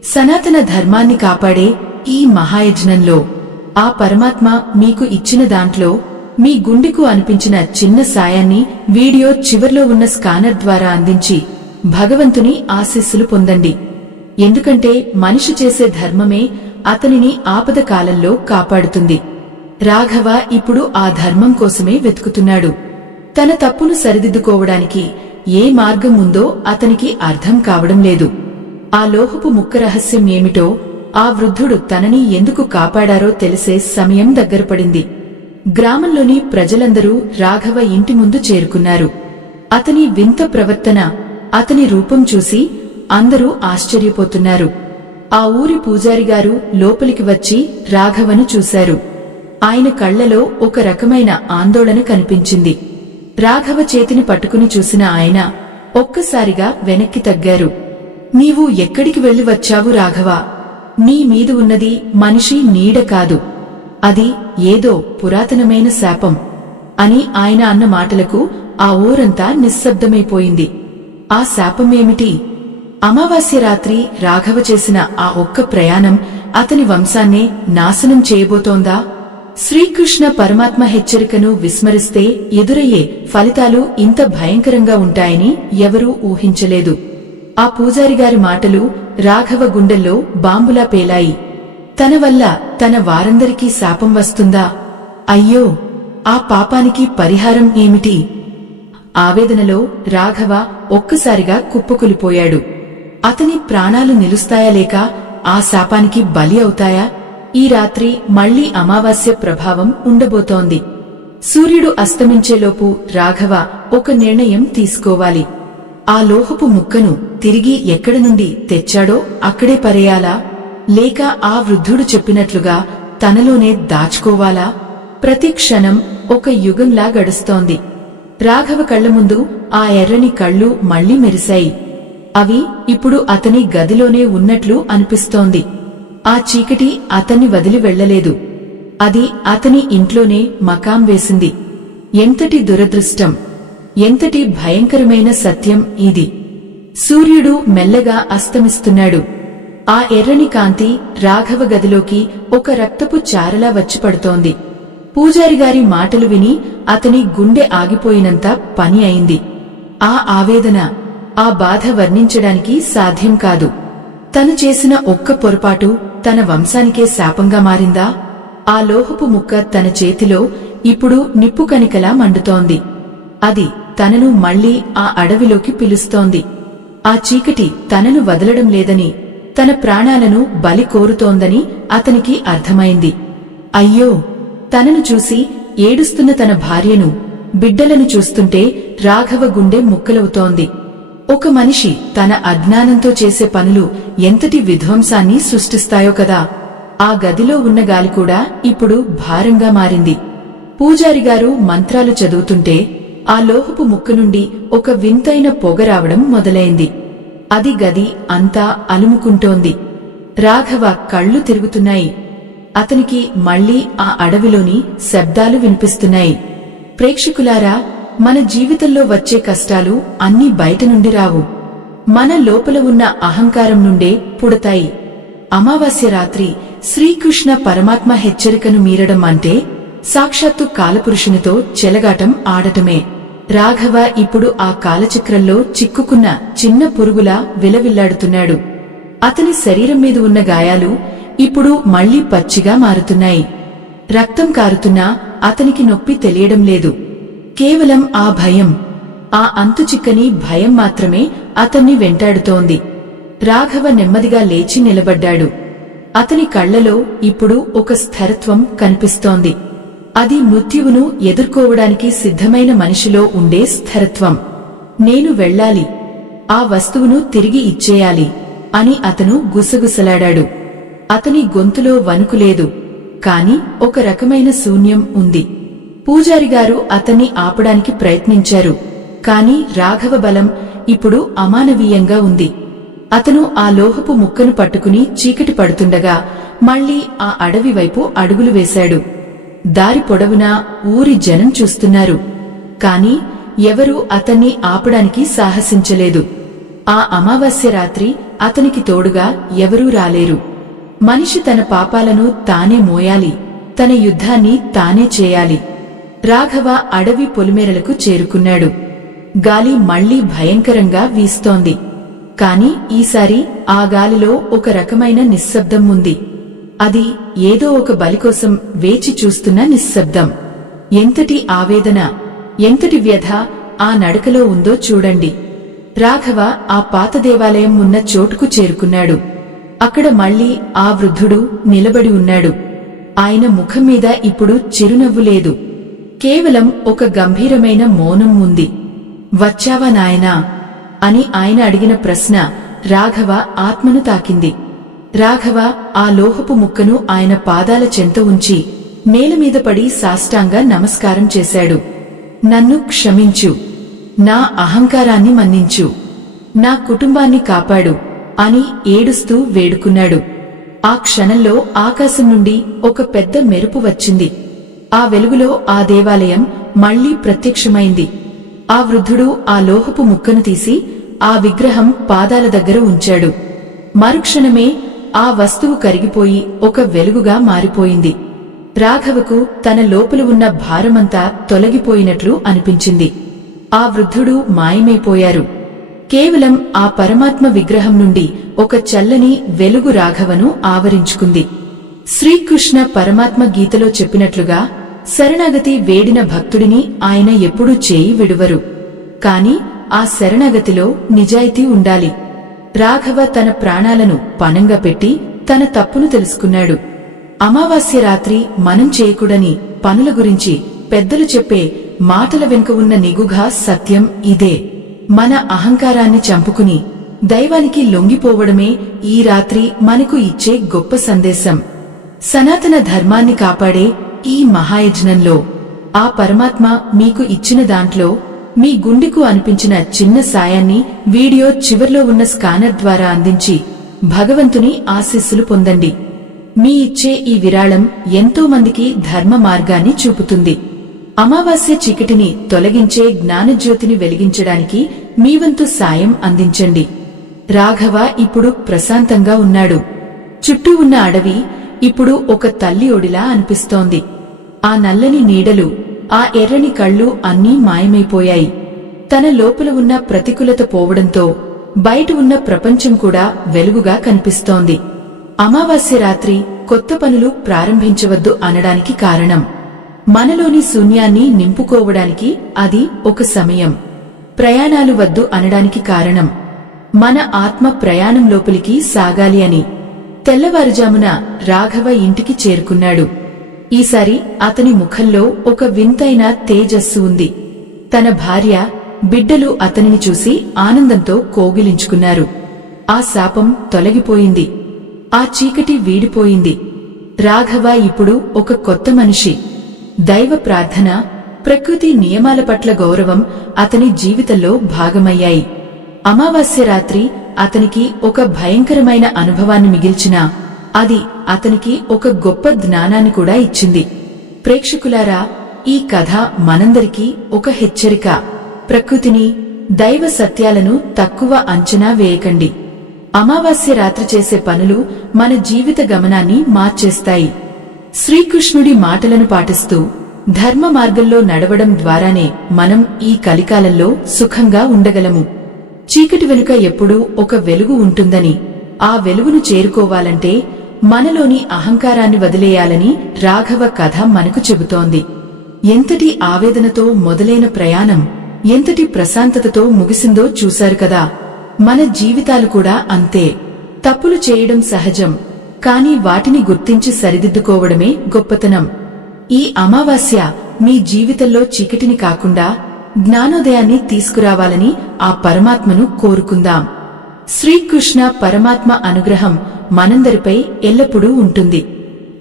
సనాతన ధర్మాన్ని కాపాడే ఈ మహాయజ్ఞంలో ఆ పరమాత్మ మీకు ఇచ్చిన దాంట్లో మీ గుండెకు అనిపించిన చిన్న సాయాన్ని వీడియో చివర్లో ఉన్న స్కానర్ ద్వారా అందించి భగవంతుని ఆశీస్సులు పొందండి. ఎందుకంటే మనిషి చేసే ధర్మమే అతనిని ఆపద కాలంలో కాపాడుతుంది. రాఘవ ఇప్పుడు ఆ ధర్మం కోసమే వెతుకుతున్నాడు. తన తప్పును సరిదిద్దుకోవడానికి ఏ మార్గం ఉందో అతనికి అర్థం కావడం లేదు. ఆ లోహపు ముక్క రహస్యం ఏమిటో, ఆ వృద్ధుడు తనని ఎందుకు కాపాడారో తెలిసే సమయం దగ్గరపడింది. గ్రామంలోని ప్రజలందరూ రాఘవ ఇంటి ముందు చేరుకున్నారు. అతని వింత ప్రవర్తన, అతని రూపం చూసి అందరూ ఆశ్చర్యపోతున్నారు. ఆ ఊరి పూజారిగారు లోపలికి వచ్చి రాఘవను చూశారు. ఆయన కళ్లలో ఒక రకమైన ఆందోళన కనిపించింది. రాఘవ చేతిని పట్టుకుని చూసిన ఆయన ఒక్కసారిగా వెనక్కి తగ్గారు. నీవు ఎక్కడికి వెళ్లి వచ్చావు రాఘవ? నీ మీద ఉన్నది మనిషి నీడ కాదు, అది ఏదో పురాతనమైన శాపం అని ఆయన అన్న మాటలకు ఆ ఊరంతా నిశ్శబ్దమైపోయింది. ఆ శాపమేమిటి? అమావాస్య రాత్రి రాఘవ చేసిన ఆ ఒక్క ప్రయాణం అతని వంశాన్నే నాశనం చేయబోతోందా? శ్రీకృష్ణ పరమాత్మ హెచ్చరికను విస్మరిస్తే ఎదురయ్యే ఫలితాలు ఇంత భయంకరంగా ఉంటాయని ఎవరూ ఊహించలేదు. ఆ పూజారిగారి మాటలు రాఘవ గుండెల్లో బాంబులా పేలాయి. తన వల్ల తన వారందరికీ శాపం వస్తుందా? అయ్యో, ఆ పాపానికి పరిహారం ఏమిటి? ఆవేదనలో రాఘవ ఒక్కసారిగా కుప్పకూలిపోయాడు. అతని ప్రాణాలు నిలుస్తాయా లేక ఆ శాపానికి బలి అవుతాయా? ఈ రాత్రి మళ్లీ అమావాస్య ప్రభావం ఉండబోతోంది. సూర్యుడు అస్తమించేలోపు రాఘవ ఒక నిర్ణయం తీసుకోవాలి. ఆ లోహపు ముక్కను తిరిగి ఎక్కడి నుండి తెచ్చాడో అక్కడే పరేయాలా? లేక ఆ వృద్ధుడు చెప్పినట్లుగా తనలోనే దాచుకోవాలా? ప్రతి క్షణం ఒక యుగంలా గడుస్తోంది. రాఘవ కళ్ల ముందు ఆ ఎర్రని కళ్ళు మళ్లీ మెరిశాయి. అవి ఇప్పుడు అతని గదిలోనే ఉన్నట్లు అనిపిస్తోంది. ఆ చీకటి అతన్ని వదిలి వెళ్లలేదు. అది అతని ఇంట్లోనే మకాం వేసింది. ఎంతటి దురదృష్టం! ఎంతటి భయంకరమైన సత్యం ఇది! సూర్యుడు మెల్లగా అస్తమిస్తున్నాడు. ఆ ఎర్రని కాంతి రాఘవ గదిలోకి ఒక రక్తపు చారలా వచ్చి పడుతోంది. పూజారిగారి మాటలు విని అతని గుండె ఆగిపోయినంత పని అయింది. ఆ ఆవేదన, ఆ బాధ వర్ణించడానికి సాధ్యం కాదు. తను చేసిన ఒక్క పొరపాటు తన వంశానికే శాపంగా మారిందా? ఆ లోహపు ముక్క తన చేతిలో ఇప్పుడు నిప్పు కణికలా మండుతోంది. అది తనను మళ్లీ ఆ అడవిలోకి పిలుస్తోంది. ఆ చీకటి తనను వదలడం లేదని, తన ప్రాణాలను బలి కోరుతోందని అతనికి అర్థమైంది. అయ్యో! తనను చూసి ఏడుస్తున్న తన భార్యను, బిడ్డలను చూస్తుంటే రాఘవ గుండె ముక్కలవుతోంది. ఒక మనిషి తన అజ్ఞానంతో చేసే పనులు ఎంతటి విధ్వంసాన్ని సృష్టిస్తాయో కదా! ఆ గదిలో ఉన్న గాలి కూడా ఇప్పుడు భారంగా మారింది. పూజారిగారు మంత్రాలు చదువుతుంటే ఆ లోహపు ముక్క నుండి ఒక వింతైన పొగ రావడం మొదలైంది. అది గది అంతా అలుముకుంటోంది. రాఘవ కళ్ళు తిరుగుతున్నాయి. అతనికి మళ్లీ ఆ అడవిలోని శబ్దాలు వినిపిస్తున్నాయి. ప్రేక్షకులారా, మన జీవితంలో వచ్చే కష్టాలు అన్నీ బయట నుండి రావు, మన లోపల ఉన్న అహంకారం నుండే పుడతాయి. అమావాస్య రాత్రి శ్రీకృష్ణ పరమాత్మ హెచ్చరికను మీరడం అంటే సాక్షాత్తు కాలపురుషునితో చెలగాటం ఆడటమే. రాఘవ ఇప్పుడు ఆ కాలచక్రంలో చిక్కుకున్న చిన్న పురుగులా విలవిల్లాడుతున్నాడు. అతని శరీరం మీద ఉన్న గాయాలు ఇప్పుడు మళ్లీ పచ్చిగా మారుతున్నాయి. రక్తం కారుతున్నా అతనికి నొప్పి తెలియడం లేదు. కేవలం ఆ భయం, ఆ అంతుచిక్కని భయం మాత్రమే అతన్ని వెంటాడుతోంది. రాఘవ నెమ్మదిగా లేచి నిలబడ్డాడు. అతని కళ్లలో ఇప్పుడు ఒక స్థిరత్వం కనిపిస్తోంది. అది మృత్యువును ఎదుర్కోవడానికి సిద్ధమైన మనిషిలో ఉండే స్థిరత్వం. నేను వెళ్ళాలి, ఆ వస్తువును తిరిగి ఇచ్చేయాలి అని అతను గుసగుసలాడాడు. అతని గొంతులో వణుకులేదు, కాని ఒక రకమైన శూన్యం ఉంది. పూజారిగారు అతన్ని ఆపడానికి ప్రయత్నించారు, కాని రాఘవ బలం ఇప్పుడు అమానవీయంగా ఉంది. అతను ఆ లోహపు ముక్కను పట్టుకుని చీకటి పడుతుండగా మళ్లీ ఆ అడవి వైపు అడుగులు వేశాడు. దారి పొడవునా ఊరి జనం చూస్తున్నారు, కాని ఎవరూ అతన్ని ఆపడానికి సాహసించలేదు. ఆ అమావాస్య రాత్రి అతనికి తోడుగా ఎవరూ రాలేరు. మనిషి తన పాపాలను తానే మోయాలి, తన యుద్ధాన్ని తానే చేయాలి. రాఘవ అడవి పొలిమేరలకు చేరుకున్నాడు. గాలి మళ్లీ భయంకరంగా వీస్తోంది. కాని ఈసారి ఆ గాలిలో ఒక రకమైన నిశ్శబ్దం ఉంది. అది ఏదో ఒక బలికోసం వేచి చూస్తున్న నిశ్శబ్దం. ఎంతటి ఆవేదన, ఎంతటి వ్యధ ఆ నడకలో ఉందో చూడండి. రాఘవ ఆ పాత దేవాలయం ఉన్న చోటుకు చేరుకున్నాడు. అక్కడ మళ్లీ ఆ వృద్ధుడు నిలబడి ఉన్నాడు. ఆయన ముఖం మీద ఇప్పుడు చిరునవ్వు లేదు, కేవలం ఒక గంభీరమైన మౌనం ఉంది. వచ్చావా నాయనా అని ఆయన అడిగిన ప్రశ్న రాఘవ ఆత్మను తాకింది. రాఘవ ఆ లోహపు ముక్కను ఆయన పాదాల చెంత ఉంచి నేలమీద పడి సాష్టాంగ నమస్కారం చేశాడు. నన్ను క్షమించు, నా అహంకారాన్ని మన్నించు, నా కుటుంబాన్ని కాపాడు అని ఏడుస్తూ వేడుకున్నాడు. ఆ క్షణంలో ఆకాశం నుండి ఒక పెద్ద మెరుపు వచ్చింది. ఆ వెలుగులో ఆ దేవాలయం మళ్లీ ప్రత్యక్షమైంది. ఆ వృద్ధుడు ఆ లోహపు ముక్కను తీసి ఆ విగ్రహం పాదాల దగ్గర ఉంచాడు. మరుక్షణమే ఆ వస్తువు కరిగిపోయి ఒక వెలుగుగా మారిపోయింది. రాఘవకు తన లోపల ఉన్న భారమంతా తొలగిపోయినట్లు అనిపించింది. ఆ వృద్ధుడు మాయమైపోయారు. కేవలం ఆ పరమాత్మ విగ్రహం నుండి ఒక చల్లని వెలుగు రాఘవను ఆవరించుకుంది. శ్రీకృష్ణ పరమాత్మ గీతలో చెప్పినట్లుగా శరణాగతి వేడిన భక్తుడిని ఆయన ఎప్పుడూ చేయి విడువరు. కాని ఆ శరణాగతిలో నిజాయితీ ఉండాలి. రాఘవ తన ప్రాణాలను పణంగా పెట్టి తన తప్పును తెలుసుకున్నాడు. అమావాస్య రాత్రి మనం చేయకూడని పనుల గురించి పెద్దలు చెప్పే మాటల వెనుక ఉన్న నిగూఢ సత్యం ఇదే. మన అహంకారాన్ని చంపుకుని దైవానికి లొంగిపోవడమే ఈ రాత్రి మనకు ఇచ్చే గొప్ప సందేశం. సనాతన ధర్మాన్ని కాపాడే ఈ మహాయజ్ఞంలో ఆ పరమాత్మ మీకు ఇచ్చిన దాంట్లో మీ గుండెకు అనిపించిన చిన్న సాయాన్ని వీడియో చివర్లో ఉన్న స్కానర్ ద్వారా అందించి భగవంతుని ఆశీస్సులు పొందండి. మీ ఇచ్చే ఈ విరాళం ఎంతో మందికి ధర్మ మార్గాన్ని చూపుతుంది. అమావాస్య చీకటిని తొలగించే జ్ఞానజ్యోతిని వెలిగించడానికి మీ వంతు సాయం అందించండి. రాఘవ ఇప్పుడు ప్రశాంతంగా ఉన్నాడు. చుట్టూ ఉన్న అడవి ఇప్పుడు ఒక తల్లి ఒడిలా అనిపిస్తోంది. ఆ నల్లని నీడలు, ఆ ఎర్రని కళ్ళు అన్నీ మాయమైపోయాయి. తన లోపల ఉన్న ప్రతికూలత పోవడంతో బయట ఉన్న ప్రపంచం కూడా వెలుగుగా కనిపిస్తోంది. అమావాస్య రాత్రి కొత్త పనులు ప్రారంభించవద్దు అనడానికి కారణం, మనలోని శూన్యాన్ని నింపుకోవడానికి అది ఒక సమయం. ప్రయాణాలు వద్దు అనడానికి కారణం, మన ఆత్మ ప్రయాణం లోపలికి సాగాలి అని. తెల్లవారుజామున రాఘవ ఇంటికి చేరుకున్నాడు. ఈసారి అతని ముఖంలో ఒక వింతైన తేజస్సు ఉంది. తన భార్య, బిడ్డలు అతనిని చూసి ఆనందంతో కోగిలించుకున్నారు. ఆ శాపం తొలగిపోయింది. ఆ చీకటి వీడిపోయింది. రాఘవ ఇప్పుడు ఒక కొత్త మనిషి. దైవ ప్రార్థన, ప్రకృతి నియమాల పట్ల గౌరవం అతని జీవితంలో భాగమయ్యాయి. అమావాస్య రాత్రి అతనికి ఒక భయంకరమైన అనుభవాన్ని మిగిల్చినా అది అతనికి ఒక గొప్ప జ్ఞానాన్ని కూడా ఇచ్చింది. ప్రేక్షకులారా, ఈ కథ మనందరికీ ఒక హెచ్చరిక. ప్రకృతిని, దైవ సత్యాలను తక్కువ అంచనా వేయకండి. అమావాస్య రాత్రి చేసే పనులు మన జీవిత గమనాన్ని మార్చేస్తాయి. శ్రీకృష్ణుడి మాటలను పాటిస్తూ ధర్మ మార్గంలో నడవడం ద్వారానే మనం ఈ కలికాలంలో సుఖంగా ఉండగలము. చీకటి వెనుక ఎప్పుడూ ఒక వెలుగు ఉంటుందని, ఆ వెలుగును చేరుకోవాలంటే మనలోని అహంకారాన్ని వదిలేయాలని రాఘవ కథ మనకు చెబుతోంది. ఎంతటి ఆవేదనతో మొదలైన ప్రయాణం ఎంతటి ప్రశాంతతతో ముగిసిందో చూశారు కదా. మన జీవితాలు కూడా అంతే. తప్పులు చేయడం సహజం, కానీ వాటిని గుర్తించి సరిదిద్దుకోవడమే గొప్పతనం. ఈ అమావాస్య మీ జీవితంలో చీకటిని కాకుండా జ్ఞానోదయాన్ని తీసుకురావాలని ఆ పరమాత్మను కోరుకుందాం. శ్రీకృష్ణ పరమాత్మ అనుగ్రహం మనందరిపై ఎల్లప్పుడూ ఉంటుంది.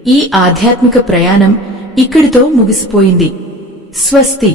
ఈ ఆధ్యాత్మిక ప్రయాణం ఇక్కడితో ముగిసిపోయింది. స్వస్తి.